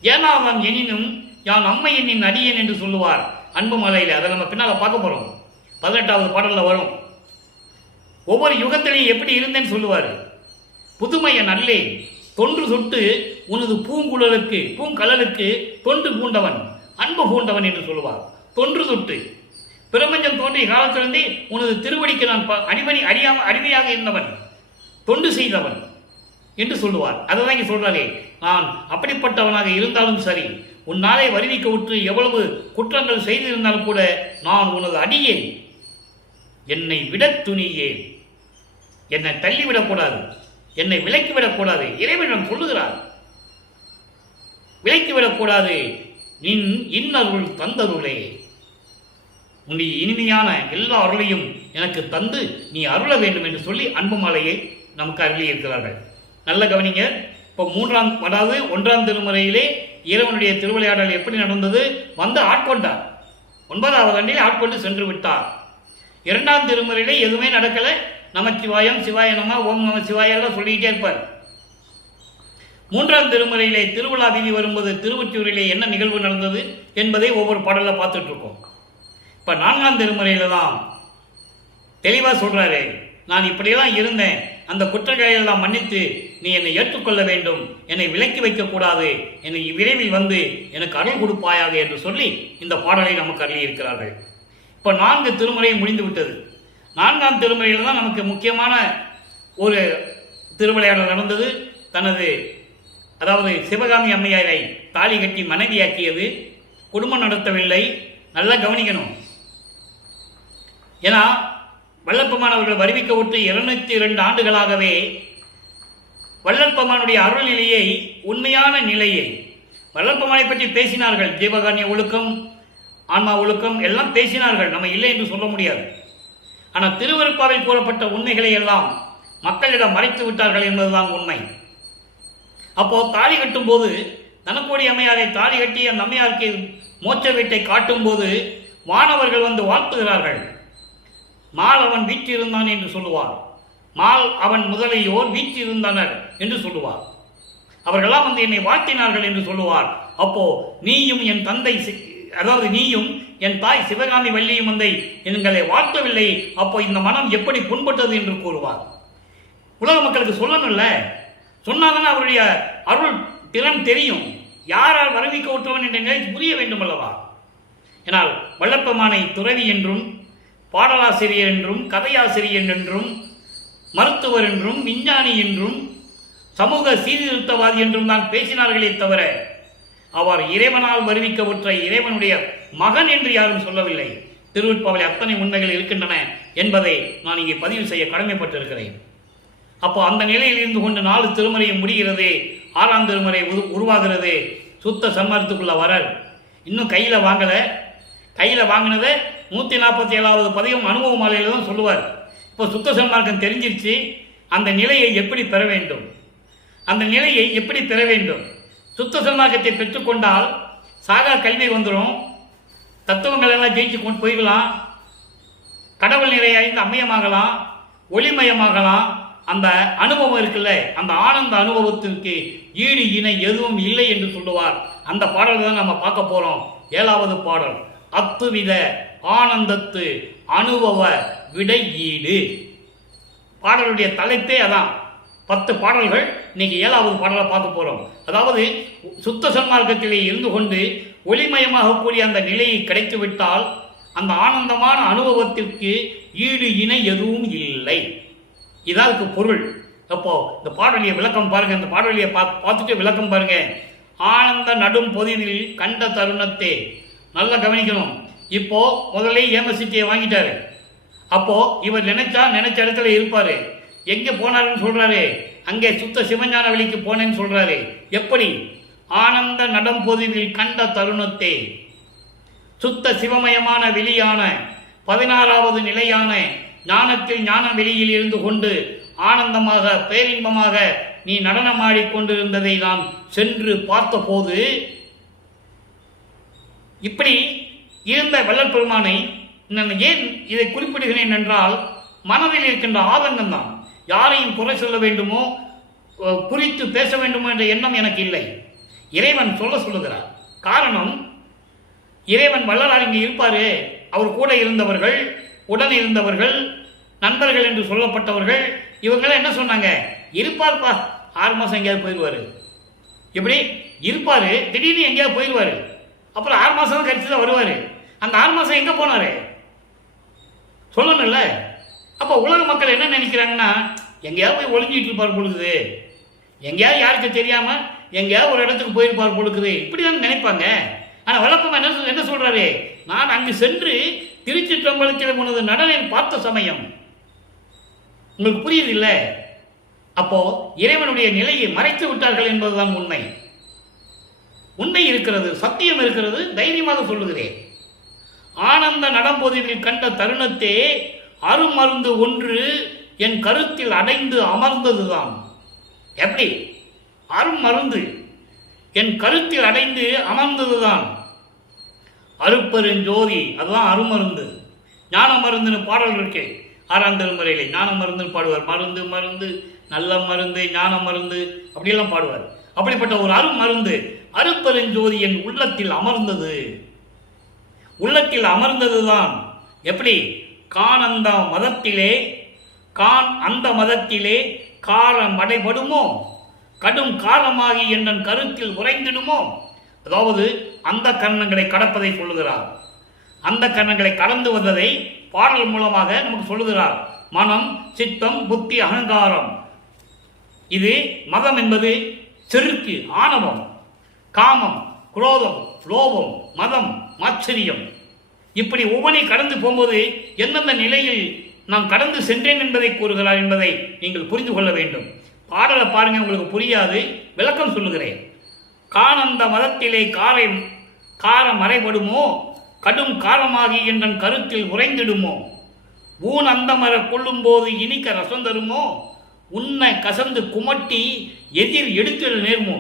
ஏனாவான் எனினும் யான் அம்மையின் நின் அடியேன் என்று சொல்லுவார் அன்பு மலையில். அதை நம்ம பின்னால் பார்க்க போறோம். 18வது பாடல்ல வரும். ஒவ்வொரு யுகத்திலையும் எப்படி இருந்தேன்னு சொல்லுவார். புதுமைய நல்லே தொன்று தொட்டு உனது பூங்கலலுக்கு தொன்று பூண்டவன், அன்பு பூண்டவன் என்று சொல்லுவார். தொன்று தொட்டு பிரபஞ்சம் தோன்றிய காலத்திலிருந்தே உனது திருவடிக்கு நான் அடிமையாக இருந்தவன், தொண்டு செய்தவன் என்று சொல்லுவார். அதுதான் இங்கே சொல்றாரே, நான் அப்படிப்பட்டவனாக இருந்தாலும் சரி, உன்னாலே வருவிக்க உற்று எவ்வளவு குற்றங்கள் செய்திருந்தாலும் கூட நான் உனது அடியேன், என்னை விட துணியேன், என்னை தள்ளிவிடக்கூடாது, என்னை விலக்கிவிடக்கூடாது. இறைவனிடம் சொல்லுகிறார், விலக்கிவிடக்கூடாது. நின் இன்னருள் தந்தருளே, உன்னுடைய இனிமையான எல்லா அருளையும் எனக்கு தந்து நீ அருள வேண்டும் என்று சொல்லி அன்பு மாலையை நமக்கு அருளி இருக்கிறார்கள். நல்ல கவனிங்க. இப்போ 1ஆம் திருமுறையிலே இறைவனுடைய திருவிளையாடல் எப்படி நடந்தது? வந்து ஆட்கொண்டார். 9வது ஆண்டில் ஆட்கொண்டு சென்று விட்டார். 2ஆம் திருமுறையிலே எதுவுமே நடக்கலை. நமச்சிவாயம், சிவாய நம, ஓம் நம சிவாய எல்லாம் சொல்லிக்கிட்டே இருப்பார். 3ஆம் திருமுறையிலே திருவிழா வீதி வரும்போது திருவொற்றியூரிலே என்ன நிகழ்வு நடந்தது என்பதை ஒவ்வொரு பாடல பார்த்துட்டு இருக்கோம். இப்ப 4ஆம் திருமுறையில தான் தெளிவா சொல்றாரு, நான் இப்படியெல்லாம் இருந்தேன், அந்த குற்றங்களை எல்லாம் மன்னித்து நீ என்னை ஏற்றுக்கொள்ள வேண்டும், என்னை விலக்கி வைக்கக்கூடாது, என்னை விரைவில் வந்து எனக்கு அருள் கொடுப்பாயாக என்று சொல்லி இந்த பாடலை நமக்கு அருளி இருக்கிறார்கள். இப்போ 4 திருமுறை முடிந்து விட்டது. 4ஆம் திருமுறையில் தான் நமக்கு முக்கியமான ஒரு திருவிளையாடல் நடந்தது. அதாவது சிவகாமி அம்மையாரை தாலி கட்டி மனைவியாக்கியது. குடும்பம் நடத்தவில்லை. நல்லா கவனிக்கணும். ஏன்னா வல்லற்பமானவர்கள் வருவிக்க விட்டு 202 ஆண்டுகளாகவே வல்லற்பமானுடைய அருள் நிலையை, உண்மையான நிலையை வல்லற்பமானை பற்றி பேசினார்கள். ஜீவகாரண்ய ஒழுக்கம், ஆன்மா ஒழுக்கம் எல்லாம் பேசினார்கள், நம்ம இல்லை என்று சொல்ல முடியாது. ஆனால் திருவருட்பாவில் கூறப்பட்ட உண்மைகளை எல்லாம் மக்களிடம் மறைத்து விட்டார்கள் என்பதுதான் உண்மை. அப்போ தாலி கட்டும் போது தனக்கோடி அம்மையாரை தாலி கட்டி அந்த அம்மையாருக்கு மோட்ச வீட்டை காட்டும் போது வானவர்கள் வந்து வாழ்த்துகிறார்கள். மால் அவன் வீற்றிருந்தான் என்று சொல்லுவார். மால் அவன் முதலையோர் வீற்றிருந்தனர் என்று சொல்லுவார். அவர்களெல்லாம் வந்து என்னை வாழ்த்தினார்கள் என்று சொல்லுவார். அப்போ நீயும் என் தந்தை, அதாவது நீயும் என் தாய் சிவகாமி வள்ளியும் வந்து எங்களை வாழ்த்தவில்லை, அப்போ இந்த மனம் எப்படி புண்பட்டது என்று கூறுவார். உலக மக்களுக்கு சொல்லணும்ல, சொன்னால்தான் அவருடைய அருள் திறன் தெரியும். யாரால் வருவிக்க விட்டவன் என்ற நிலை புரிய வேண்டும் அல்லவா? ஏனால் வல்லப்பமானை துறவி என்றும், பாடலாசிரியர் என்றும், கதையாசிரியர் என்றும், மருத்துவர் என்றும், விஞ்ஞானி என்றும், சமூக சீர்திருத்தவாதி என்றும் தான் பேசினார்களே தவிர அவர் இறைவனால் வருவிக்கப்பட்ட இறைவனுடைய மகன் என்று யாரும் சொல்லவில்லை. திருவருட்பாவிலே அத்தனை உண்மைகள் இருக்கின்றன என்பதை நான் இங்கே பதிவு செய்ய கடமைப்பட்டிருக்கிறேன். அப்போ அந்த நிலையில் இருந்து கொண்டு 4 திருமுறையும் முடிகிறது. 6ஆம் திருமுறை உருவாகிறது. சுத்த சன்மார்க்கத்துக்குள்ள வரல் இன்னும் கையில் வாங்கலை. கையில் வாங்கினதை 147வது பதிகம் அனுபவ மாலையில் தான் சொல்லுவார். இப்போ சுத்த சன்மார்க்கம் தெரிஞ்சிருச்சு. அந்த நிலையை எப்படி பெற வேண்டும், அந்த நிலையை எப்படி பெற வேண்டும்? சுத்த சன்மார்க்கத்தை பெற்றுக்கொண்டால் சாகா கல்வி வந்துடும். தத்துவங்கள் எல்லாம் ஜெயிச்சு கொண்டு போயிடலாம். கடவுள் நிலை அறிந்து அம்மையமாகலாம், ஒளிமயமாகலாம். அந்த அனுபவம் இருக்குல்ல, அந்த ஆனந்த அனுபவத்திற்கு ஈடு இணை எதுவும் இல்லை என்று சொல்லுவார். அந்த பாடல் தான் நம்ம பார்க்க போறோம். 7வது பாடல். அத்துவித ஆனந்தத்து அனுபவ விடை ஈடு. பாடலுடைய தலைப்பே அதான். 10 பாடல்கள். இன்னைக்கு 7வது பாடலை பார்க்க போறோம். அதாவது சுத்த சன்மார்க்கத்திலே இருந்து கொண்டு ஒளிமயமாக கூடிய அந்த நிலையை கிடைத்துவிட்டால் அந்த ஆனந்தமான அனுபவத்திற்கு ஈடு இணை எதுவும் இல்லை. இதற்கு பொருள். அப்போ இந்த பாடலிய விளக்கம் பாருங்க. இந்த பாடலியை பார்த்துட்டு விளக்கம் பாருங்க. ஆனந்த நடும் பொதிவில் கண்ட தருணத்தே. நல்லா கவனிக்கணும். இப்போ முதல்ல ஏமசிட்டியை வாங்கிட்டாரு. அப்போ இவர் நினைச்ச இடத்துல இருப்பாரு. எங்க போனாருன்னு சொல்றாரு? அங்கே சுத்த சிவஞான வெளிக்கு போனேன்னு சொல்றாரு. எப்படி? ஆனந்த நடம் பொதிவில் கண்ட தருணத்தே. சுத்த சிவமயமான வெளியான 16வது நிலையான ஞானத்தில் ஞான வெளியில் இருந்து கொண்டு ஆனந்தமாக பேரின்பமாக நீ நடனமாடிக்கொண்டிருந்ததை நான் சென்று பார்த்த போது, இப்படி இருந்த வள்ளல் பெருமானை நான் ஏன் இதை குறிப்பிடுகிறேன் என்றால், மனதில் இருக்கின்ற ஆதங்கம் தான். யாரையும் குறை சொல்ல வேண்டுமோ குறித்து பேச வேண்டுமோ என்ற எண்ணம் எனக்கு இல்லை. இறைவன் சொல்லுகிறார். காரணம், இறைவன் வள்ளலார் இங்கே இருப்பாரு. அவர் கூட இருந்தவர்கள், உடன் இருந்தவர்கள், நண்பர்கள் என்று சொல்லப்பட்டவர்கள், இவங்களாம் என்ன சொன்னாங்க? இருப்பார்ப்பா, 6 மாதம் எங்கேயாவது போயிடுவாரு. எப்படி இருப்பாரு? திடீர்னு எங்கேயாவது போயிடுவாரு. அப்புறம் 6 மாதம் கழிச்சு தான் வருவாரு. அந்த 6 மாதம் எங்கே போனாரு சொல்லணும்ல. அப்போ உலக மக்கள் என்ன நினைக்கிறாங்கன்னா, எங்கேயாவது போய் ஒளிஞ்சிட்டு இருப்பார் பொழுது, எங்கேயாவது யாருக்கு தெரியாம எங்கேயாவது ஒரு இடத்துக்கு போயிருப்பார் பொழுது, இப்படிதான் நினைப்பாங்க. ஆனால் வழக்கம் என்ன சொல்றாரு? நான் அங்கு சென்று திருச்சிற்றம்பலத்தில் உனது நடனை பார்த்த சமயம். உங்களுக்கு புரியுது இல்லை? அப்போ இறைவனுடைய நிலையை மறைத்து விட்டார்கள் என்பதுதான் உண்மை. உண்மை இருக்கிறது, சத்தியம் இருக்கிறது, தைரியமாக சொல்லுகிறேன். ஆனந்த நடம்பொதிவில் கண்ட தருணத்தே அருமருந்து ஒன்று என் கருத்தில் அடைந்து அமர்ந்ததுதான். எப்படி? அருமருந்து என் கருத்தில் அடைந்து அமர்ந்ததுதான். அருப்பெருஞ்சோதி, அதுதான் அருமருந்து. ஞான மருந்துன்னு பாடல் இருக்கு 6ஆம் திருமுறையிலே. ஞான மருந்துன்னு பாடுவார். மருந்து மருந்து, நல்ல மருந்து, ஞான மருந்து அப்படியெல்லாம் பாடுவார். அப்படிப்பட்ட ஒரு அருமருந்து அருப்பெருஞ்சோதி என் உள்ளத்தில் அமர்ந்தது. உள்ளத்தில் அமர்ந்ததுதான். எப்படி? அந்த மதத்திலே காரம் அடைபடுமோ, கடும் காலமாகி என் கருத்தில் உறைந்திடுமோ. அதாவது அந்த கரணங்களை கடப்பதை சொல்லுகிறார். அந்த கரணங்களை கடந்து வந்ததை பாடல் மூலமாக நமக்கு சொல்லுகிறார். மனம், சித்தம், புத்தி, அகங்காரம். இது மதம் என்பது செருக்கு, ஆணவம், காமம், குரோதம், லோபம், மதம், மாச்சரியம். இப்படி ஒவ்வொன்றை கடந்து போகும்போது எந்தெந்த நிலையில் நான் கடந்து சென்றேன் என்பதை கூறுகிறார் என்பதை நீங்கள் புரிந்து கொள்ள வேண்டும். பாடலை பாருங்க, உங்களுக்கு புரியாது, விளக்கம் சொல்லுகிறேன். அந்த மதத்திலே காரம் மறைபடுமோ, கடும் காலமாகி என் கருத்தில் உறைந்திடுமோ. ஊன் அந்த மர கொள்ளும் போது இனிக்க ரசம் தருமோ. உன்னை கசந்து குமட்டி எதிர் எடுத்துட நேர்மோ.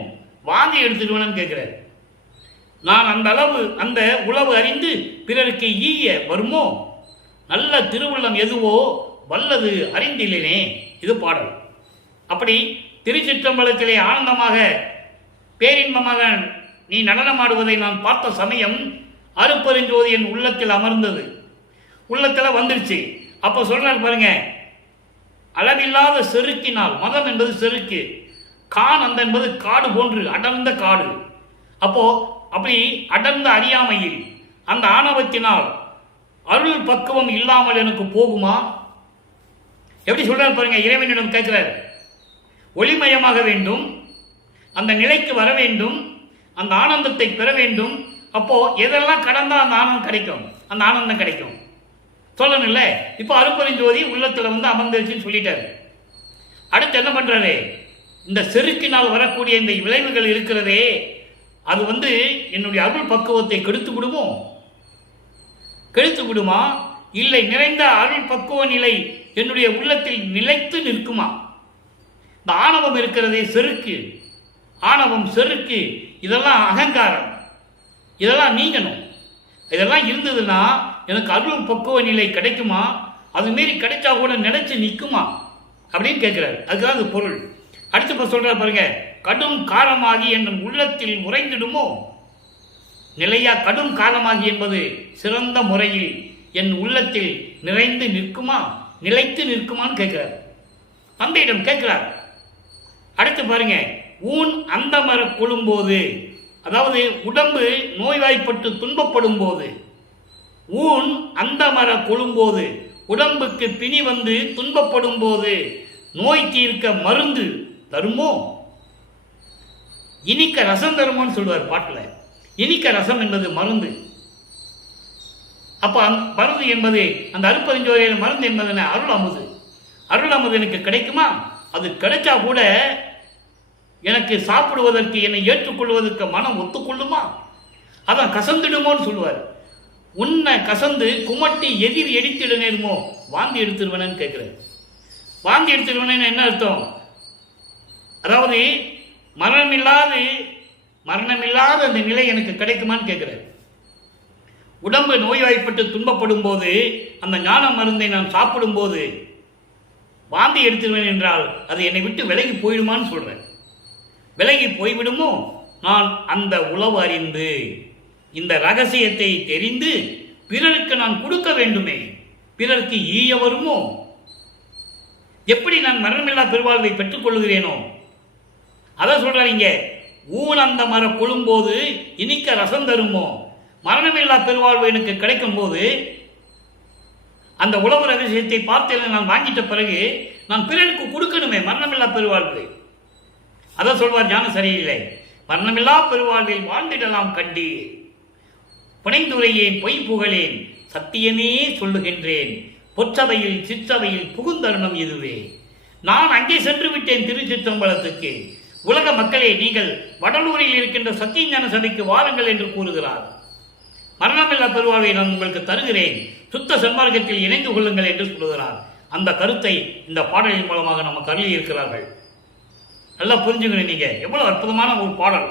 வாந்தி எடுத்துடுவேன்னு கேட்கிறார். நான் அந்த உளவு அறிந்து பிறருக்கு ஈய வருமோ. நல்ல திருவுள்ளம் எதுவோ வல்லது அறிந்தில்லேனே. இது பாடல். அப்படி திருச்சிற்றம்பலத்திலே ஆனந்தமாக பேரின்பமாக நீ நடனமாடுவதை நான் பார்த்த சமயம் அருப்பெருஞ்சோதி என் உள்ளத்தில் அமர்ந்தது. உள்ளத்தில் வந்துருச்சு. அப்போ சொல்றாரு பாருங்க, அளவில்லாத செருக்கினால். மதம் என்பது செருக்கு, அந்த என்பது காடு போன்று அடர்ந்த காடு. அப்போ அப்படி அடர்ந்த அறியாமையில் அந்த ஆணவத்தினால் அருள் பக்குவம் இல்லாமல் எனக்கு போகுமா? எப்படி சொல்றாரு பாருங்க. இறைவனிடம் கேட்கிறார். ஒளிமயமாக வேண்டும், அந்த நிலைக்கு வர வேண்டும், அந்த ஆனந்தத்தை பெற வேண்டும். அப்போ எதெல்லாம் கடந்தா அந்த ஆனந்தம் கிடைக்கும், அந்த ஆனந்தம் கிடைக்கும் சொல்லணும் இல்லை. இப்போ அருப்பெருஞ்சோதி உள்ளத்துல அமர்ந்துருச்சுன்னு சொல்லிட்டாரு. அடுத்து என்ன பண்றாரு? இந்த செருக்கினால் வரக்கூடிய இந்த விளைவுகள் இருக்கிறதே, அது என்னுடைய அருள் பக்குவத்தை கெடுத்து விடுமா? இல்லை, நிறைந்த அருள் பக்குவ நிலை என்னுடைய உள்ளத்தில் நிலைத்து நிற்குமா? இந்த ஆணவம் இருக்கிறதே செருக்கு, ஆணவம் செருக்கு, இதெல்லாம் அகங்காரம், இதெல்லாம் நீங்கணும். இதெல்லாம் இருந்ததுன்னா எனக்கு அருள் பக்குவ நிலை கிடைக்குமா? அது மாரி கிடைச்சா கூட நினைச்சு நிற்குமா அப்படின்னு கேட்கிறார். அதுதான் அது பொருள். அடுத்து இப்ப சொல்ற பாருங்க, கடும் காலமாகி என் உள்ளத்தில் உறைந்திடுமோ. நிலையா கடும் காலமாகி என்பது சிறந்த முறையில் என் உள்ளத்தில் நிறைந்து நிற்குமா, நிலைத்து நிற்குமான்னு கேட்கிறார். தந்தையிடம் கேட்கிறார். அடுத்து பாருங்க, ஊன் அந்த மர கொழும்போது, அதாவது உடம்பு நோய்வாய்ப்பட்டு துன்பப்படும் போது, ஊன் அந்த மர கொழும்போது, உடம்புக்கு பிணி வந்து துன்பப்படும் போது நோய் தீர்க்க மருந்து தருமோ, இனிக்க ரசம் தருமோன்னு சொல்லுவார் பாட்டில். இனிக்க ரசம் என்பது மருந்து. அப்ப மருந்து என்பது அந்த அருட்பெருஞ்சோதியின் மருந்து என்பது அருள் அமுது. அருள் அமுது எனக்கு கிடைக்குமா? அது கிடைச்சா கூட எனக்கு சாப்பிடுவதற்கு, என்னை ஏற்றுக்கொள்வதற்கு மனம் ஒத்துக்கொள்ளுமா? அதான் கசந்துடுமோன்னு சொல்லுவார். உன்னை கசந்து குமட்டி எதிர் எடித்திட நேருமோ, வாந்தி எடுத்துருவனன்னு கேட்கிறேன். வாந்தி எடுத்துருவனேன்னு என்ன அர்த்தம்? அதாவது மரணமில்லாத அந்த நிலை எனக்கு கிடைக்குமான்னு கேட்கிறேன். உடம்பு நோய்வாய்ப்பட்டு துன்பப்படும் போது அந்த ஞான மருந்தை நான் சாப்பிடும் போது வாந்தி எடுத்துருவேன் என்றால் அது என்னை விட்டு விலகி போயிடுமான்னு சொல்றேன். விலகி போய்விடுமோ? நான் அந்த உளவு அறிந்து இந்த ரகசியத்தை தெரிந்து பிறருக்கு நான் கொடுக்க வேண்டுமே, பிறருக்கு ஈய வருமோ? எப்படி நான் மரணமில்லா பெருவாழ்வை பெற்றுக் கொள்கிறேனோ அதை சொல்றீங்க. ஊன் அந்த மர கொழும்போது இனிக்க ரசம் தருமோ, மரணமில்லா பெருவாழ்வு எனக்கு கிடைக்கும் போது அந்த உளவு ரகசியத்தை பார்த்து நான் வாங்கிட்ட பிறகு நான் பிறருக்கு கொடுக்கணுமே மரணமில்லா பெருவாழ்வு. அதை சொல்வார் ஞான சரியில்லை. மரணமில்லா பெருவாழ்வில் வாழ்ந்திடலாம் கண்டி, புனைந்துரையேன் பொய் புகழேன், சத்தியமே சொல்லுகின்றேன், பொற்றவையில் சிற்றவையில் புகுந்தருணம் இதுவே. நான் அங்கே சென்று விட்டேன் திருச்சிற்றம்பலத்துக்கு. உலக மக்களே, நீங்கள் வடலூரில் இருக்கின்ற சத்தியஞான சபைக்கு வாருங்கள் என்று கூறுகிறார். மரணமில்லா பெருவாழ்வை நான் உங்களுக்கு தருகிறேன், சுத்த சன்மார்க்கத்தில் இணைந்து கொள்ளுங்கள் என்று சொல்லுகிறார். அந்த கருத்தை இந்த பாடலின் மூலமாக நமக்கு அருளி இருக்கிறார்கள். நல்லா புரிஞ்சுக்கணும். நீங்க எவ்வளவு அற்புதமான ஒரு பாடல்.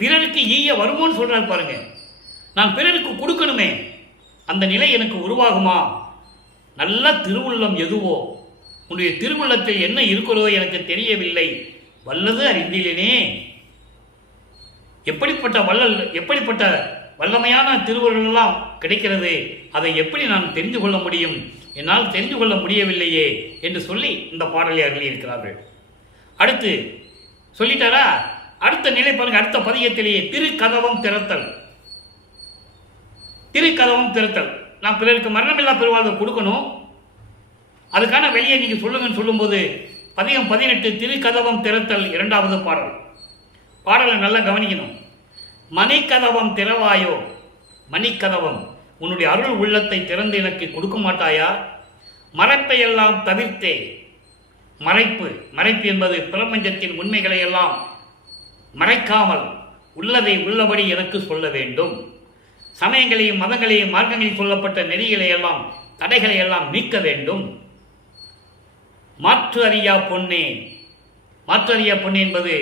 பிறருக்கு ஈய வருமோன்னு சொல்றாரு பாருங்க. நான் பிறருக்கு கொடுக்கணுமே, அந்த நிலை எனக்கு உருவாகுமா? நல்ல திருவுள்ளம் எதுவோ, உன்னுடைய திருவுள்ளத்தில் என்ன இருக்கிறதோ எனக்கு தெரியவில்லை, வல்லது அறிந்திலேனே. எப்படிப்பட்ட வல்லமையான திருவுருள் எல்லாம் கிடைக்கிறது, அதை எப்படி நான் தெரிந்து கொள்ள முடியும்? என்னால் தெரிந்து கொள்ள முடியவில்லையே என்று சொல்லி இந்த பாடலை அருளியிருக்கிறார்கள். அடுத்து சொல்லிட்டாரா? அடுத்த நிலை பாருங்க. அடுத்த பதிகத்திலேயே திருக்கதவம் திறத்தல். திருக்கதவம் திறத்தல், நான் பிறருக்கு மரணமில்லா பெருவாழ்வை கொடுக்கணும், அதுக்கான வெளியே நீங்க சொல்லுங்கன்னு சொல்லும்போது பதிகம் 18 திருக்கதவம் திறத்தல் இரண்டாவது பாடல். பாடலை நல்லா கவனிக்கணும். மணிக்கதவம் திறவாயோ, மணிக்கதவம், உன்னுடைய அருள் உள்ளத்தை திறந்து எனக்கு கொடுக்க மாட்டாயா? மறைப்பை எல்லாம் தவிர்த்தே, மறைப்பு என்பது பிரபஞ்சத்தின் உண்மைகளை எல்லாம் மறைக்காமல் உள்ளதை உள்ளபடி எனக்கு சொல்ல வேண்டும். சமயங்களையும் மதங்களையும் மார்க்கங்களில் சொல்லப்பட்ட நெறிகளை எல்லாம், தடைகளை எல்லாம் நீக்க வேண்டும். மாற்று அறியா பொன்னே, மாற்று அறியா பொன்னே என்பது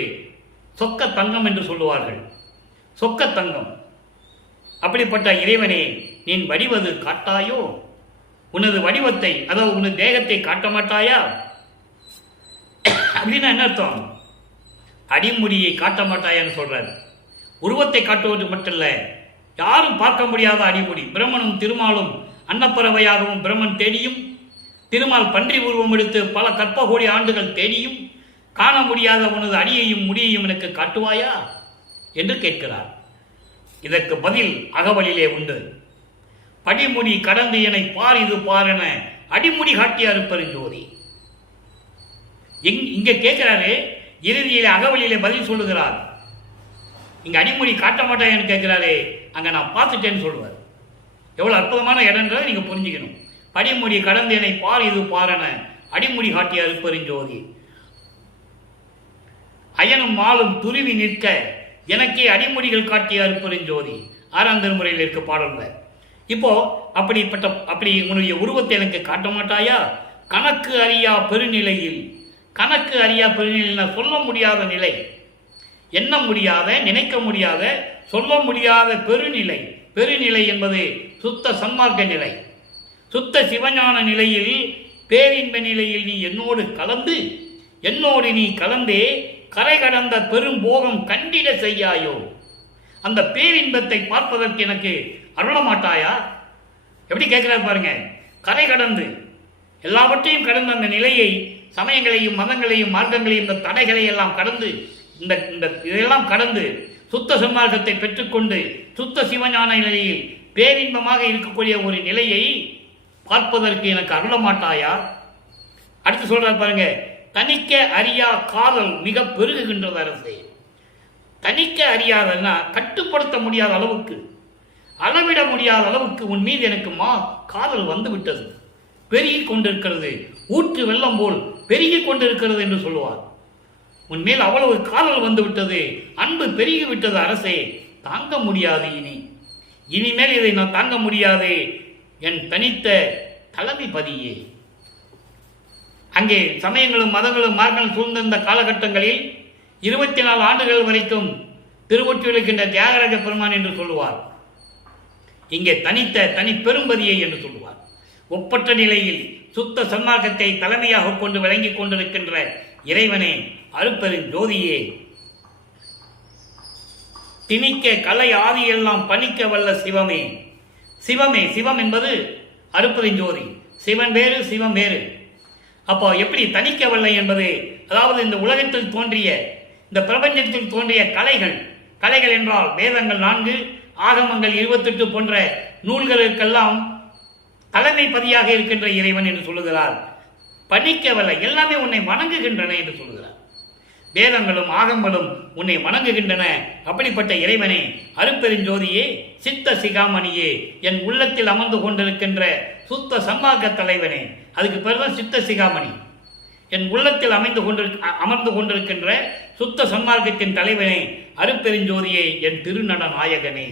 சொக்க தங்கம் என்று சொல்லுவார்கள். சொக்க தங்கம். அப்படிப்பட்ட இறைவனே, நீ வடிவது காட்டாயோ? உனது வடிவத்தை, அதாவது உனது தேகத்தை காட்ட மாட்டாயா? அப்படின்னா என்ன அர்த்தம்? அடிமுடியை காட்ட மாட்டாயான்னு சொல்றாரு. உருவத்தை காட்டுவது மட்டுமல்ல, யாரும் பார்க்க முடியாத அடிமுடி. பிரம்மனும் திருமாலும் அன்னப்பறவையாகவும் பிரம்மன் தேடியும், திருமால் பன்றி உருவம் எடுத்து பல கற்ப கோடி ஆண்டுகள் தேடியும் காண முடியாத உனது அடியையும் முடியையும் எனக்கு காட்டுவாயா என்று கேட்கிறார். இதற்கு பதில் அகவலிலே உண்டு. படிமுடி கடந்து என பார் இது பாரென அடிமுடி காட்டிய அருட்பெருஞ்சோதி. இங்க கேட்கிறாரு, இறுதியிலே அகவலியிலே பதில் சொல்லுகிறார். இங்க அடிமுடி காட்ட மாட்டான்னு கேட்கிறாரு, அங்க நான் பார்த்துட்டேன்னு சொல்லுவார். எவ்வளவு அற்புதமான இடம்ன்றதை நீங்க புரிஞ்சுக்கணும். படிமுடி கடந்து என பார் இது பாரென அடிமுடி காட்டிய அருட்பெருஞ்சோதி. அயனும் மாலும் துருவி நிற்க எனக்கே அடிமுடிகள் காட்டிய அருட்பெருஞ்சோதி. 6ஆம் திருமுறையில் இருக்க பாடல்ல. இப்போ அப்படி உன்னுடைய உருவத்தை எனக்கு காட்ட மாட்டாயா? கணக்கு அறியா பெருநிலையில், கணக்கு அறியா பெருநிலையில் சொல்ல முடியாத நிலை, எண்ண முடியாத, நினைக்க முடியாத, சொல்ல முடியாத பெருநிலை. பெருநிலை என்பது சுத்த சன்மார்க்க நிலை. சுத்த சிவஞான நிலையில், பேரின்ப நிலையில் நீ என்னோடு நீ கலந்தே கரை கடந்த பெரும் போகம் கண்டிட செய்யாயோ? அந்த பேரின்பத்தை பார்ப்பதற்கு எனக்கு அருள மாட்டாயா? எப்படி கேட்கிறார் பாருங்க. கரை கடந்து எல்லாவற்றையும் கடந்து அந்த நிலையை, சமயங்களையும் மதங்களையும் மார்க்கங்களையும் இந்த தடைகளை எல்லாம் கடந்து இதெல்லாம் கடந்து சுத்த சன்மார்க்கத்தை பெற்றுக்கொண்டு சுத்த சிவஞான நிலையில் பேரின்பமாக இருக்கக்கூடிய ஒரு நிலையை பார்ப்பதற்கு எனக்கு அருள மாட்டாயா? அடுத்து சொல்றார் பாருங்க, தணிக்க அறியா காதல் மிக பெருகுகின்றது அரசே. தணிக்க அறியாதன்னா கட்டுப்படுத்த முடியாத அளவுக்கு, அளவிட முடியாத அளவுக்கு உன் மீது எனக்கு காதல் வந்து விட்டது, பெருகி கொண்டிருக்கிறது, ஊற்று வெள்ளம் போல் பெருகி கொண்டிருக்கிறது என்று சொல்லுவார். உன்மேல் அவ்வளவு காதல் வந்து விட்டது, அன்பு பெருகி விட்டது அரசே, தாங்க முடியாது, இனிமேல் இதை நான் தாங்க முடியாது, என் தனித்த தலைமைபதியே. அங்கே சமயங்களும் மதங்களும் மார்களும் சூழ்ந்திருந்த காலகட்டங்களில் 24 ஆண்டுகள் வரைக்கும் திருவொற்றியிருக்கின்ற தியாகராஜ பெருமான் என்று சொல்லுவார். இங்கே தனித்த தனி பெரும்பதியை என்று சொல்லுவார். ஒப்பற்ற நிலையில் சுத்த சன்மார்க்கத்தை தலைமையாக கொண்டு விளங்கிக் கொண்டிருக்கின்ற இறைவனே, அருட்பெரும் ஜோதியே, திணிக்க கலை ஆதியெல்லாம் பணிக்க வல்ல சிவமே. சிவமே, சிவம் என்பது அருட்பெரும் ஜோதி. சிவன் வேறு, சிவம் வேறு. அப்போ எப்படி தணிக்க வல்ல என்பது, அதாவது இந்த உலகத்தில் தோன்றிய, இந்த பிரபஞ்சத்தில் தோன்றிய கலைகள் என்றால் வேதங்கள் 4, ஆகமங்கள் 28 போன்ற நூல்களுக்கெல்லாம் தலைமைப்பதியாக இருக்கின்ற இறைவன் என்று சொல்லுகிறார். பணிக்கவல்ல, எல்லாமே உன்னை வணங்குகின்றன என்று சொல்லுகிறார். வேதங்களும் ஆகங்களும் உன்னை வணங்குகின்றன. அப்படிப்பட்ட இறைவனே, அருட்பெருஞ்சோதியே, சித்த சிகாமணியே, என் உள்ளத்தில் அமர்ந்து கொண்டிருக்கின்ற சுத்த சன்மார்க்க தலைவனே. அதுக்கு பேர் தான் சித்த சிகாமணி. என் உள்ளத்தில் அமர்ந்து கொண்டிருக்கின்ற சுத்த சன்மார்க்கத்தின் தலைவனே, அருட்பெருஞ்சோதியே, என் திருநட நாயகனே,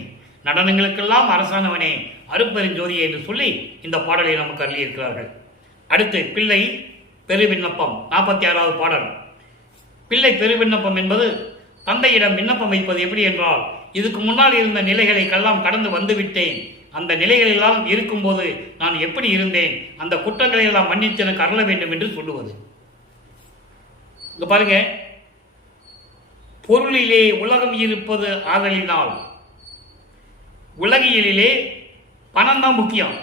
நடனங்களுக்கெல்லாம் அரசானவனே, அருட்பெருஞ்சோதியே என்று சொல்லி இந்த பாடலை நமக்கு அருளியிருக்கிறார்கள். அடுத்து பிள்ளை பெருவிண்ணப்பம், 46வது பாடல். பிள்ளை பெருவிண்ணப்பம் என்பது தந்தையிடம் விண்ணப்பம் வைப்பது. எப்படி என்றால், இதுக்கு முன்னால் இருந்த நிலைகளை எல்லாம் கடந்து வந்துவிட்டேன், அந்த நிலைகளெல்லாம் இருக்கும்போது நான் எப்படி இருந்தேன், அந்த குற்றங்களை எல்லாம் மன்னித்து எனக்கு அருள வேண்டும் என்று சொல்லுவது. இங்க பாருங்க, பொருளிலே உலகம் இருப்பது ஆதலினால், உலகியலிலே பணம் தான் முக்கியம்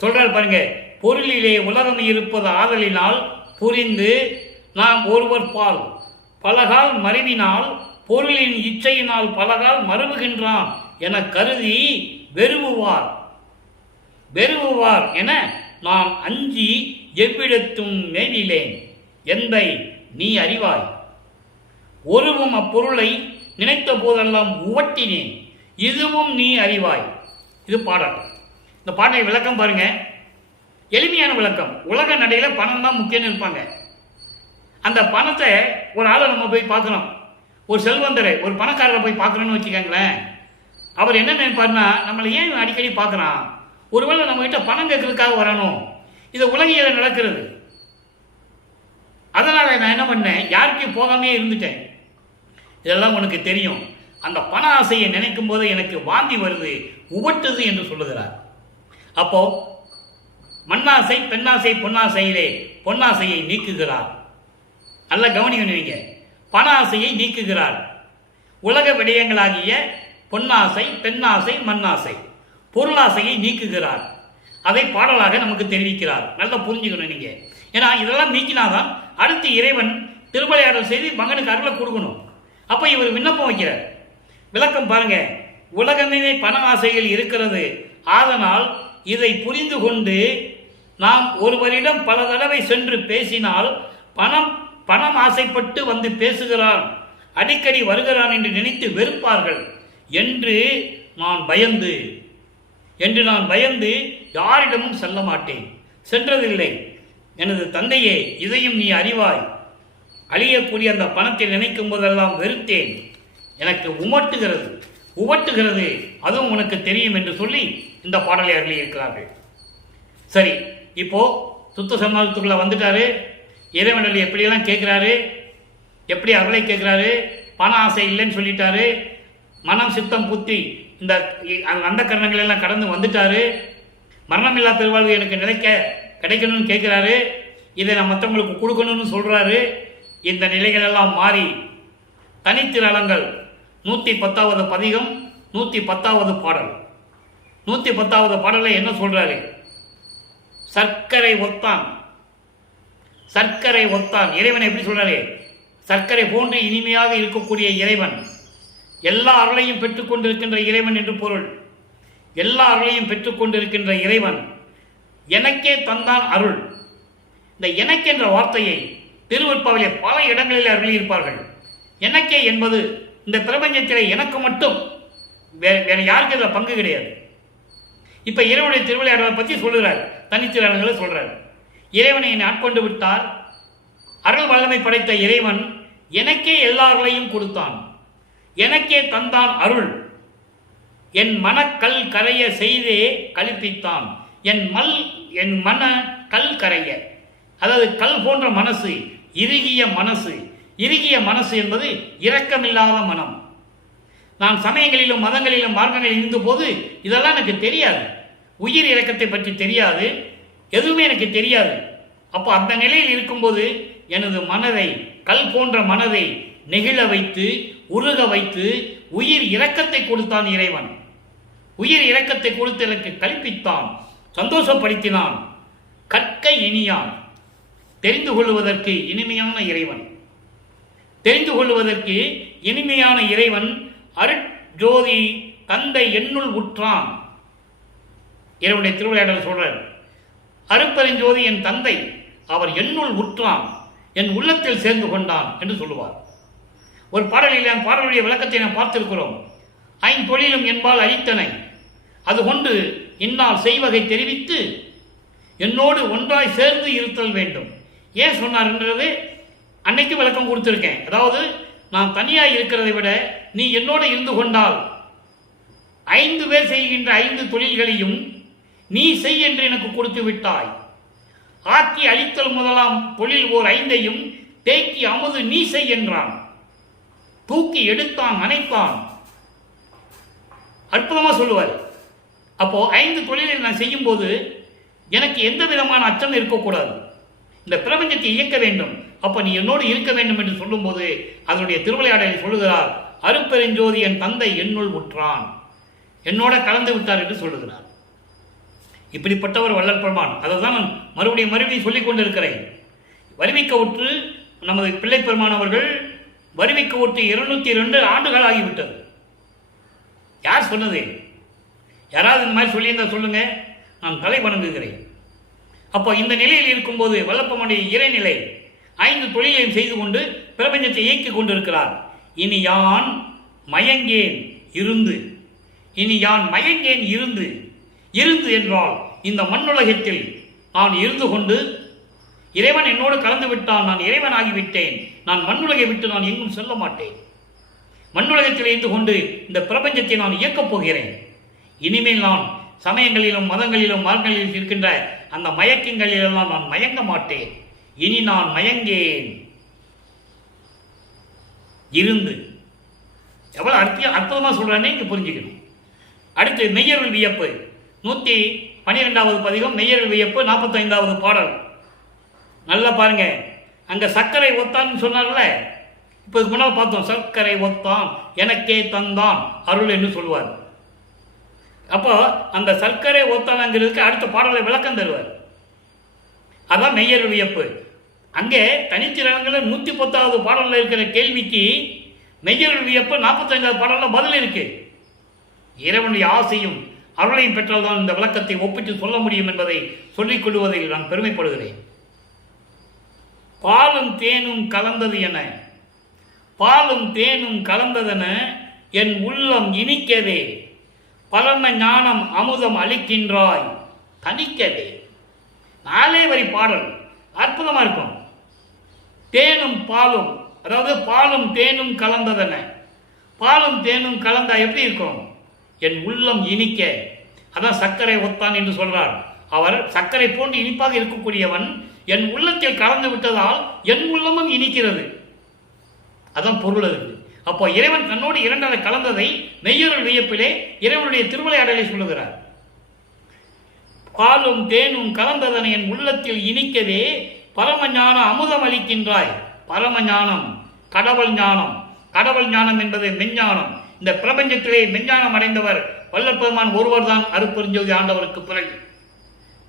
சொல்றார் பாருங்க. பொருளிலே உலகம் இருப்பது ஆதலினால் புரிந்து நாம் ஒருவர் பால் பலகால் மறைவினால் பொருளின் இச்சையினால் பலகால் மறுவுகின்றான் என கருதி வெறுவுவார் என நான் அஞ்சி எவ்விடத்தும் மேலிலேன் என்பை நீ அறிவாய். ஒருவும் அப்பொருளை நினைத்த போதெல்லாம் உவட்டினேன், இதுவும் நீ அறிவாய். இது பாடல். இந்த பாட்டை விளக்கம் பாருங்க, எளிமையான விளக்கம். உலக நடையில பணம் தான் முக்கியம்னு இருப்பாங்க. அந்த பணத்தை ஒரு ஆளை நம்ம போய் பார்க்கணும், ஒரு செல்வந்தரை, ஒரு பணக்காரரை போய் பார்க்கணும்னு வச்சுக்கோங்களேன். அவர் என்ன நினைப்பாருன்னா, நம்மளை ஏன் அடிக்கடி பார்க்குறான், ஒருவேளை நம்ம கிட்ட பணம் கேட்கறதுக்காக வரணும். இது உலகியல நடக்கிறது. அதனால நான் என்ன பண்ணேன், யாருக்கும் போகாமே இருந்துட்டேன். இதெல்லாம் உனக்கு தெரியும். அந்த பண ஆசையை நினைக்கும் போது எனக்கு வாந்தி வருது, உவட்டுது என்று சொல்லுகிறார். அப்போ மண்ணாசை, பெண்ணாசை, பொன்னாசையிலே பொன்னாசையை நீக்குகிறார். நல்ல கவனிங்க, பண ஆசையை நீக்குகிறார். உலக விடயங்களாகிய பொன்னாசை, பெண்ணாசை, மண்ணாசை, பொருளாசையை நீக்குகிறார். அதை பாடலாக நமக்கு தெரிவிக்கிறார். நல்லா புரிஞ்சுக்கணும் நீங்க. ஏன்னா இதெல்லாம் நீக்கினாதான் அடுத்து இறைவன் திருவிளையாடல் செய்து மகனுக்கு அருளை கொடுக்கணும். அப்ப இவர் விண்ணப்பம் வைக்கிறார். விளக்கம் பாருங்க, உலகமே பண ஆசையில் இருக்கிறது, ஆதனால் இதை புரிந்து கொண்டு நாம் ஒருவரிடம் பல தடவை சென்று பேசினால் பணம் ஆசைப்பட்டு வந்து பேசுகிறான், அடிக்கடி வருகிறான் என்று நினைத்து வெறுப்பார்கள் என்று நான் பயந்து யாரிடமும் செல்ல மாட்டேன், சென்றதில்லை. எனது தந்தையே, இதையும் நீ அறிவாய். அழியக்கூடிய அந்த பணத்தை நினைக்கும் போதெல்லாம் வெறுத்தேன், எனக்கு உவட்டுகிறது, அதுவும் உனக்கு தெரியும் என்று சொல்லி இந்த பாடலை அருளியிருக்கிறார்கள். சரி, இப்போ சுத்த சன்மார்க்கத்துக்குள்ள வந்துட்டாரு. இறைவனில் எப்படியெல்லாம் கேட்கிறாரு, எப்படி அருளை கேட்கிறாரு, பண ஆசை இல்லைன்னு சொல்லிட்டாரு, மனம் சித்தம் புத்தி இந்த அந்த கரணங்கள் எல்லாம் கடந்து வந்துட்டாரு. மரணமில்லா பெருவாழ்வு எனக்கு கிடைக்கணும்னு கேட்கிறாரு. இதை நான் மற்றவங்களுக்கு கொடுக்கணும்னு சொல்றாரு. இந்த நிலைகள் எல்லாம் மாறி தனித்திரளங்கள் 110வது பதிகம் 110வது பாடல் 110வது பாடலை என்ன சொல்றாரு? சர்க்கரை ஒத்தான், சர்க்கரை ஒத்தான். இறைவன் எப்படி சொல்றாரு? சர்க்கரை போன்று இனிமையாக இருக்கக்கூடிய இறைவன், எல்லா அருளையும் பெற்றுக்கொண்டிருக்கின்ற இறைவன் என்று பொருள். எல்லா அருளையும் பெற்றுக்கொண்டிருக்கின்ற இறைவன் எனக்கே தந்தான் அருள். இந்த எனக்கு என்ற வார்த்தையை திருவருட்பாவிலே பல இடங்களில் அருளியிருப்பார்கள். எனக்கே என்பது இந்த பிரபஞ்சத்திலே எனக்கு மட்டும், வேற யாருக்கு இதில் பங்கு கிடையாது. இப்ப இறைவனுடைய திருவிளையாடலை பற்றி சொல்லுகிறார், தனித்திறன்களை சொல்றார். இறைவனை என்னை ஆட்கொண்டு விட்டார். அருள் வல்லமை படைத்த இறைவன் எனக்கே எல்லார்களையும் கொடுத்தான், எனக்கே தந்தான் அருள். என் மனக்கல் கரைய செய்தே கழிப்பித்தான். என் மன கல் கரைய, அதாவது கல் போன்ற மனசு, இறுகிய மனசு. இறுகிய மனசு என்பது இரக்கமில்லாத மனம். நான் சமயங்களிலும் மதங்களிலும் மார்க்கங்களில் இருந்த போது இதெல்லாம் எனக்கு தெரியாது. உயிர் இரக்கத்தை பற்றி தெரியாது, எதுவுமே எனக்கு தெரியாது. அப்போ அந்த நிலையில் இருக்கும்போது எனது மனதை, கல் போன்ற மனதை நெகிழ வைத்து, உருக வைத்து உயிர் இரக்கத்தை கொடுத்தான் இறைவன். உயிர் இரக்கத்தை கொடுத்து எனக்கு கல்பித்தான், சந்தோஷப்படுத்தினான். கற்க இனியான், தெரிந்து கொள்வதற்கு இனிமையான இறைவன். தெரிந்து கொள்வதற்கு இனிமையான இறைவன் அருட்ஜோதி தந்தை என்னுள் உற்றான். இறைவனுடைய திருவிளையாடல் சொல்றார், அருட்பெருஞ்சோதி என் தந்தை, அவர் என்னுள் உற்றான், என் உள்ளத்தில் சேர்ந்து கொண்டான் என்று சொல்லுவார். ஒரு பாடலில் அந்த பாடலுடைய விளக்கத்தை நாம் பார்த்திருக்கிறோம். ஐந்தொழிலும் என்பால் அழித்தனை, அதுகொண்டு இந்நாள் செய்வகை தெரிவித்து என்னோடு ஒன்றாய் சேர்ந்து இருத்தல் வேண்டும். ஏன் சொன்னார் என்றது அன்னைக்கு விளக்கம் கொடுத்திருக்கேன். அதாவது நான் தனியாக இருக்கிறதை விட நீ என்னோடு இருந்து கொண்டால் 5 பேர் செய்கின்ற 5 தொழில்களையும் நீ செய் என்று எனக்கு கொடுத்து விட்டாய். ஆக்கி அழித்தல் முதலாம் தொழில் ஓர் 5ஐயும் தேக்கி அமுது நீ செய் என்றான். தூக்கி எடுத்தான், அணைத்தான். அற்புதமா சொல்லுவார். அப்போ 5 தொழிலை நான் செய்யும் போது எனக்கு எந்த விதமான அச்சம் இருக்கக்கூடாது. இந்த பிரபஞ்சத்தை இயக்க வேண்டும். அப்ப நீ என்னோடு இருக்க வேண்டும் என்று சொல்லும் போது அதனுடைய திருவிளையாடலை சொல்லுகிறார், அருட்பெருஞ்சோதி என் தந்தை என்னுள் உற்றான், என்னோட கலந்து விட்டார் என்று சொல்லுகிறார். இப்படிப்பட்டவர் வள்ளல் பெருமான். அதை தான் நான் மறுபடியும் சொல்லிக் கொண்டிருக்கிறேன். வருவிக்க உற்று நமது பிள்ளை பெருமான் அவர்கள் வருவிக்க உற்று 202 ஆண்டுகள் ஆகிவிட்டது. யார் சொன்னது? யாராவது இந்த மாதிரி சொல்லியிருந்தா சொல்லுங்க, நான் தலை வணங்குகிறேன். அப்போ இந்த நிலையில் இருக்கும்போது வல்லப்பெருமானுடைய இறைநிலை 5 தொழிலையும் செய்து கொண்டு பிரபஞ்சத்தை இயக்கிக் கொண்டிருக்கிறார். இனி யான் மயங்கேன் இருந்து, இனி யான் மயங்கேன் இருந்து. இருந்து என்றால் இந்த மண்ணுலகத்தில் நான் இருந்து கொண்டு, இறைவன் என்னோடு கலந்து விட்டான், நான் இறைவன் ஆகிவிட்டேன், நான் மண்ணுலகை விட்டு நான் எங்கும் செல்ல மாட்டேன். மண்ணுலகத்தில் இருந்து கொண்டு இந்த பிரபஞ்சத்தை நான் இயக்கப் போகிறேன். இனிமேல் நான் சமயங்களிலும் மதங்களிலும் மார்க்கங்களிலும் இருக்கின்ற அந்த மயக்கங்களிலெல்லாம் நான் மயங்க மாட்டேன். இனி நான் மயங்கேன் இருந்து. எவ்வளவு அற்புதமா சொல்றானே இங்க புரிஞ்சுக்கணும். அடுத்து மெய்யருள் வியப்பு 112வது பதிகம், மெய்யருள் வியப்பு 45வது பாடல். நல்லா பாருங்க. அங்க சர்க்கரை ஒத்தான் சொன்னார்ல, இப்ப முன்னால் பார்த்தோம். சர்க்கரை ஒத்தான் எனக்கே தந்தான் அருள் என்று சொல்லுவார். அப்போ அந்த சர்க்கரை ஒத்தானங்கிறதுக்கு அடுத்த பாடலை விளக்கம் தருவார். அதான் மெய்யருள் வியப்பு. அங்கே தனித்திறன்கள் 110வது பாடலில் இருக்கிற கேள்விக்கு மெய்யருள் வியப்பு 45வது பாடலில் பதில் இருக்கு. இறைவனுடைய ஆசையும் அருளையும் பெற்றால்தான் இந்த விளக்கத்தை ஒப்பிட்டு சொல்ல முடியும் என்பதை சொல்லிக் கொள்வதில் நான் பெருமைப்படுகிறேன். பாலும் தேனும் கலந்தது என, பாலும் தேனும் கலந்ததென என் உள்ளம் இனிக்கவே, பரம ஞானம் அமுதம் அளிக்கின்றாய் தனிக்கவே. 4 வரி பாடல் அற்புதமா இருக்கும். தேனும் பாலும், அதாவது பாலும் தேனும் கலந்ததென, பாலும் தேனும் கலந்தா எப்படி இருக்கும்? என் உள்ளம் இனிக்க. அதான் சர்க்கரை ஒத்தான் என்று சொல்றார். அவர் சர்க்கரை போன்று இனிப்பாக இருக்கக்கூடியவன் என் உள்ளத்தில் கலந்து விட்டதால் என் உள்ளமும் இனிக்கிறது. அதான் பொருள் அதுக்கு. அப்போ இறைவன் தன்னோடு 2 கலந்ததை மெய்யருள் வியப்பிலே இறைவனுடைய திருவிளையாடலை சொல்லுகிறார். பாலும் தேனும் கலந்ததனை என் உள்ளத்தில் இனிக்கவே பரமஞான அமுதம் அளிக்கின்றாய். பரமஞானம் கடவுள் ஞானம். கடவுள் ஞானம் என்பது மெஞ்ஞானம். இந்த பிரபஞ்சத்திலே மெஞ்ஞானம் அடைந்தவர் வல்லற்பெருமான் ஒருவர் தான் அருட்பெருஞ்சோதி ஆண்டவருக்கு பிறகு.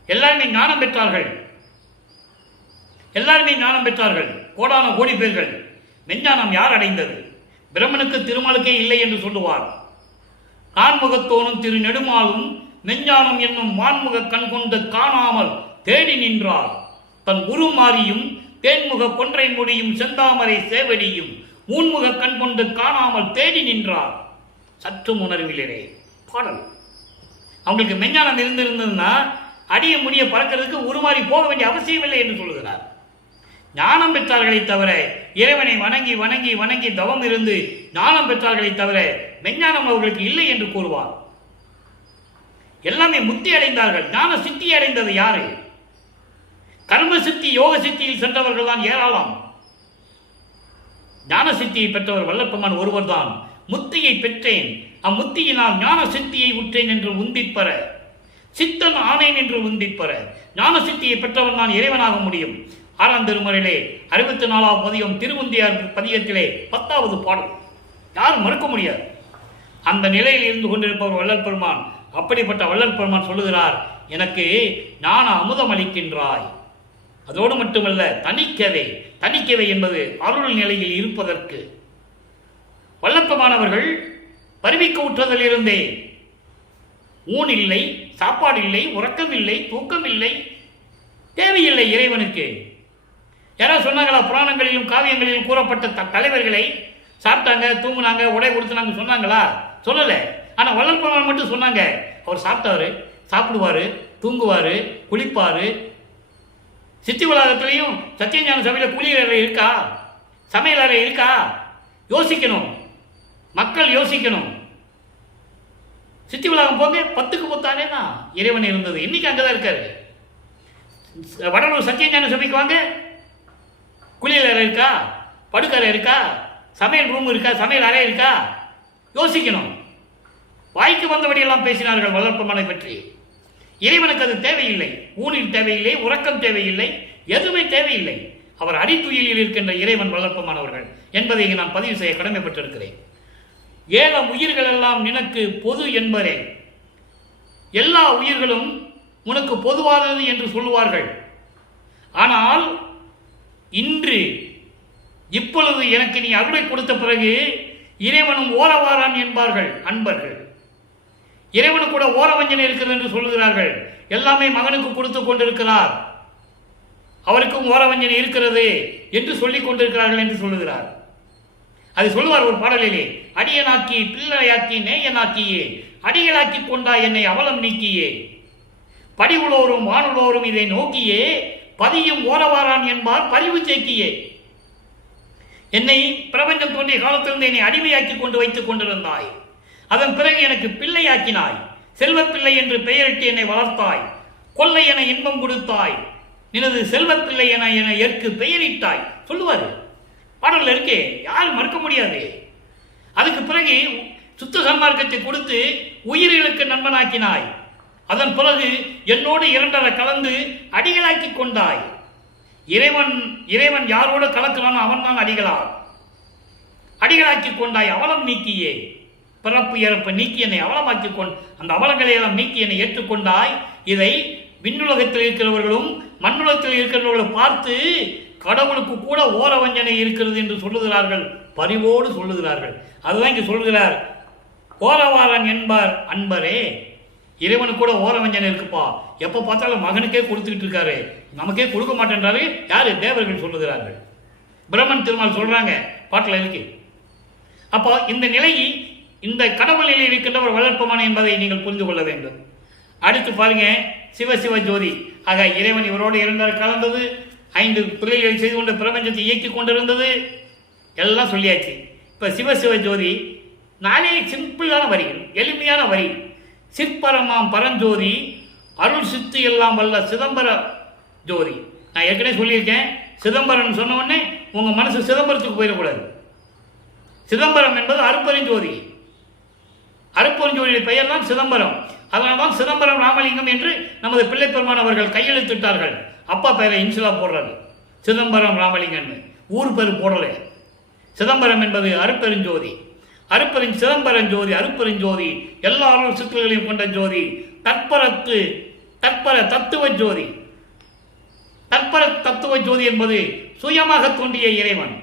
எல்லாருமே ஞானம் பெற்றார்கள், எல்லாருமே ஞானம் பெற்றார்கள், கோடான கோடி பேர்கள். மெஞ்ஞானம் யார் அடைந்தது? பிரம்மனுக்கு திருமாலுக்கே இல்லை என்று சொல்லுவார். நான்முகத்தோனும் திரு நெடுமாலும் மெஞ்ஞானம் என்னும் வான்முக கண் கொண்டு காணாமல் தேடி நின்றார். தன் உருமாறியும் தேன்முக கொன்றை முடியும் செந்தாமரை சேவடியும் ஊன்முக கண் கொண்டு காணாமல் தேடி நின்றார். சற்று உணர்விலே பாடல். அவங்களுக்கு மெஞ்ஞானம் இருந்திருந்ததுன்னா அடிய முடிய பறக்கிறதுக்கு உருமாறி போக வேண்டிய அவசியம் இல்லை என்று சொல்கிறார். ஞானம் பெற்றார்களை தவிர, இறைவனை வணங்கி வணங்கி வணங்கி தவம் இருந்து ஞானம் பெற்றார்களை தவிர மெஞ்ஞானம் அவர்களுக்கு இல்லை என்று கூறுவார். எல்லாமே முத்தி அடைந்தார்கள். ஞான சித்தி அடைந்தது யாரு? கர்ம சித்தி யோக சித்தியில் சென்றவர்கள் தான் ஏராளம். ஞான சித்தியை பெற்றவர் வல்லற்பெருமான் ஒருவர் தான். முத்தியை பெற்றேன், அம்முத்தியினால் ஞான சித்தியை உற்றேன் என்று உந்திப்பெற, சித்தன் ஆனேன் என்று உந்திப்பெற ஞான சித்தியை பெற்றவன் தான் இறைவனாக முடியும். 6ஆம் திருமுறையிலே 64ஆம் பதிகம் திருவுந்தியார் பதிகத்திலே 10வது பாடல். யாரும் மறுக்க முடியாது. அந்த நிலையில் இருந்து கொண்டிருப்பவர் வல்லற்பெருமான். அப்படிப்பட்ட வல்லற்பெருமான் சொல்லுகிறார், எனக்கு ஞான அமுதம் அளிக்கின்றாய். அதோடு மட்டுமல்ல, தனிக்கவை. தனிக்கவை என்பது அருள் நிலையில் இருப்பதற்கு. வல்லற்பெருமானவர்கள் பரிவிக்க உற்றதிலிருந்தே ஊன் இல்லை, சாப்பாடு இல்லை, உறக்கம் இல்லை, தூக்கம் இல்லை, தேவையில்லை இறைவனுக்கு. யாராவது சொன்னாங்களா? புராணங்களிலும் காவியங்களிலும் கூறப்பட்ட தலைவர்களை சாப்பிட்டாங்க, தூங்குனாங்க, உடை கொடுத்துனாங்க சொன்னாங்களா? சொல்லலை. ஆனால் வல்லற்பெருமான் மட்டும் சொன்னாங்க. அவர் சாப்பிட்டாரு, சாப்பிடுவார், தூங்குவார், குளிப்பார். சித்தி உலகத்திலையும் சத்தியஞான சபையில் குளியலறை இருக்கா? சமையலறை இருக்கா? யோசிக்கணும், மக்கள் யோசிக்கணும். சித்தி உலகம் போங்க, 10க்கு 10 தான் இறைவன் இருந்தது. இன்னைக்கு அங்கதான் இருக்காரு. வடலூர் சத்தியஞான சபைக்கு வாங்க, குளியலறை இருக்கா? படுக்கறை இருக்கா? சமையல் ரூம் இருக்கா? சமையல் அறை இருக்கா? யோசிக்கணும். வாய்க்கு வந்தபடியெல்லாம் பேசினார்கள் வல்லற்பெருமானை பற்றி. இறைவனுக்கு அது தேவையில்லை. ஊனில் தேவையில்லை, உறக்கம் தேவையில்லை, எதுவுமே தேவையில்லை. அவர் அடித்துயிலில் இருக்கின்ற இறைவன் வல்லற்பெருமானவர்கள் என்பதை நான் பதிவு செய்ய கடமைப்பட்டிருக்கிறேன். ஏலம் உயிர்கள் எல்லாம் நினக்கு பொது என்பரே. எல்லா உயிர்களும் உனக்கு பொதுவானது என்று சொல்லுவார்கள். ஆனால் இன்று இப்பொழுது எனக்கு நீ அருளை கொடுத்த பிறகு இறைவனும் ஓரவாரான் என்பார்கள் அன்பர்கள். இறைவனுக்கு கூட ஓரவஞ்சனை இருக்கிறது என்று சொல்லுகிறார்கள். எல்லாமே மகனுக்கு கொடுத்து கொண்டிருக்கிறார், அவருக்கும் ஓரவஞ்சனை இருக்கிறது என்று சொல்லிக் கொண்டிருக்கிறார்கள் என்று சொல்லுகிறார். அதை சொல்லுவார் ஒரு பாடலிலே, அடியனாக்கி பிள்ளையாக்கி நேயனாக்கியே அடிகளாக்கி கொண்டா என்னை அவலம் நீக்கியே படிவுளோரும் வானுளோரும் இதை நோக்கியே பதியும் ஓரவாரான் என்பார் பரிவு சேக்கியே. என்னை பிரபஞ்சம் தோன்றிய காலத்திலிருந்து என்னை அடிமையாக்கி கொண்டு வைத்துக் கொண்டிருந்தாய். அதன் பிறகு எனக்கு பிள்ளையாக்கினாய். செல்வப்பிள்ளை என்று பெயரிட்டு என்னை வளர்த்தாய். கொள்ளை என இன்பம் கொடுத்தாய். நினது செல்வப்பிள்ளை என ஏற்கு பெயரிட்டாய் சொல்லுவார். பாடல்ல இருக்கே, யாரும் மறுக்க முடியாது. அதுக்கு பிறகு சுத்த சன்மார்க்கத்தை கொடுத்து உயிர்களுக்கு நண்பனாக்கினாய். அதன் பிறகு என்னோடு 2.5 கலந்து அடிகளாக்கி கொண்டாய். இறைவன் யாரோடு கலக்கிறானோ அவன் தான் அடிகளார். அடிகளாக்கி கொண்டாய். அவலம் நீக்கியே, பிறப்பு இறப்பு நீக்கி என்னை அவலமாக்கி அந்த அவலங்களை எல்லாம் நீக்கி என்னை ஏற்றுக்கொண்டாய். இதை விண்ணுலகத்தில் இருக்கிறவர்களும் மண்ணுலகத்தில் இருக்கிறவர்களும் பார்த்து கடவுளுக்கு கூட ஓரவஞ்சனை இருக்கிறது என்று சொல்லுகிறார்கள், பரிவோடு சொல்லுகிறார்கள். அதுதான் இங்கே சொல்லுகிறார், ஓரவாரன் என்பார் அன்பரே. இறைவனுக்கு கூட ஓரவஞ்சனை இருக்குப்பா. எப்போ பார்த்தாலும் மகனுக்கே கொடுத்துக்கிட்டு இருக்காரு, நமக்கே கொடுக்க மாட்டேன்றாரு. யாரு? தேவர்கள் சொல்லுகிறார்கள். பிரம்மன் திருமால் சொல்றாங்க, பாட்டில் இருக்கு. அப்போ இந்த நிலை, இந்த கடவுள் நிலையில் இருக்கின்றவர் வளர்ப்பமான என்பதை நீங்கள் புரிந்து கொள்ள வேண்டும். அடுத்து பாருங்க, சிவசிவ ஜோதி. ஆக இறைவன் இவரோடு 2 கலந்தது, 5 பிள்ளைகளை செய்து கொண்டு பிரபஞ்சத்தை இயக்கி கொண்டிருந்தது, எல்லாம் சொல்லியாச்சு. இப்போ சிவசிவ ஜோதி 4 சிம்பிளான வரிகள், எளிமையான வரி. சிற்பரமாம் பரஞ்சோதி அருள் சித்து எல்லாம் வல்ல சிதம்பர ஜோதி. நான் ஏற்கனவே சொல்லியிருக்கேன், சிதம்பரம் சொன்ன உடனே உங்க மனசு சிதம்பரத்துக்கு போயிடக்கூடாது. சிதம்பரம் என்பது அருப்பெருஞ்சோதி. அருப்பெருஞ்சோதியுடைய பெயர் தான் சிதம்பரம். அதனால்தான் சிதம்பரம் ராமலிங்கம் என்று நமது பிள்ளை பெருமான் அவர்கள் கையெழுத்திட்டார்கள். அப்பா பெயரை இன்சுலா போடுறாரு, சிதம்பரம் ராமலிங்கன்னு. ஊர் பேர் போடலை. சிதம்பரம் என்பது அருப்பெருஞ்சோதி. அருப்பெரும் சிதம்பரஞ்சோதி அருப்பெருஞ்சோதி எல்லாரும் சிற்றர்களையும் கொண்ட ஜோதி தற்பர தத்துவ ஜோதி. தற்பர தத்துவ ஜோதி என்பது சுயமாக தோன்றிய இறைவன்,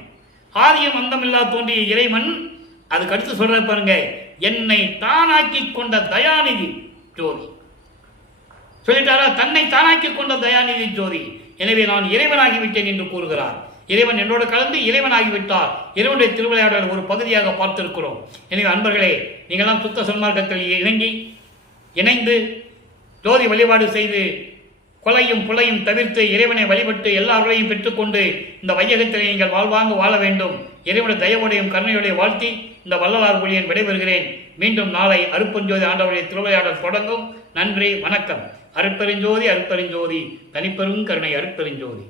ஆதியம் அந்தமில்லா தோன்றிய இறைவன். அதுக்கு அடுத்து சொல்ற பாருங்க, என்னை தானாக்கி கொண்ட தயாநிதி ஜோதி. சொல்லிட்டாரா? தன்னை தானாக்கி கொண்ட தயாநிதி ஜோதி. எனவே நான் இறைவனாகிவிட்டேன் என்று கூறுகிறார். இறைவன் என்னோடு கலந்து இறைவனாகிவிட்டார். இறைவனுடைய திருவிளையாடல் ஒரு பகுதியாக பார்த்திருக்கிறோம். எனவே அன்பர்களே, நீங்களாம் சுத்த சன்மார்க்கத்தில் இணைந்து ஜோதி வழிபாடு செய்து கொலையும் புலையும் தவிர்த்து இறைவனை வழிபட்டு எல்லா அருளையும் பெற்றுக்கொண்டு இந்த வையகத்தில் நீங்கள் வாழ்வாங்க வாழ வேண்டும். இறைவனுடைய தயவுடையும் கருணையுடைய வாழ்த்தி இந்த வள்ளலார் ஊழியன் விடைபெறுகிறேன். மீண்டும் நாளை அருப்பெருஞ்சோதி ஆண்டவருடைய திருவிளையாடல் தொடங்கும். நன்றி, வணக்கம். அருட்பெருஞ்சோதி அருட்பெருஞ்சோதி, தனிப்பெரும் கருணை அருட்பெருஞ்சோதி.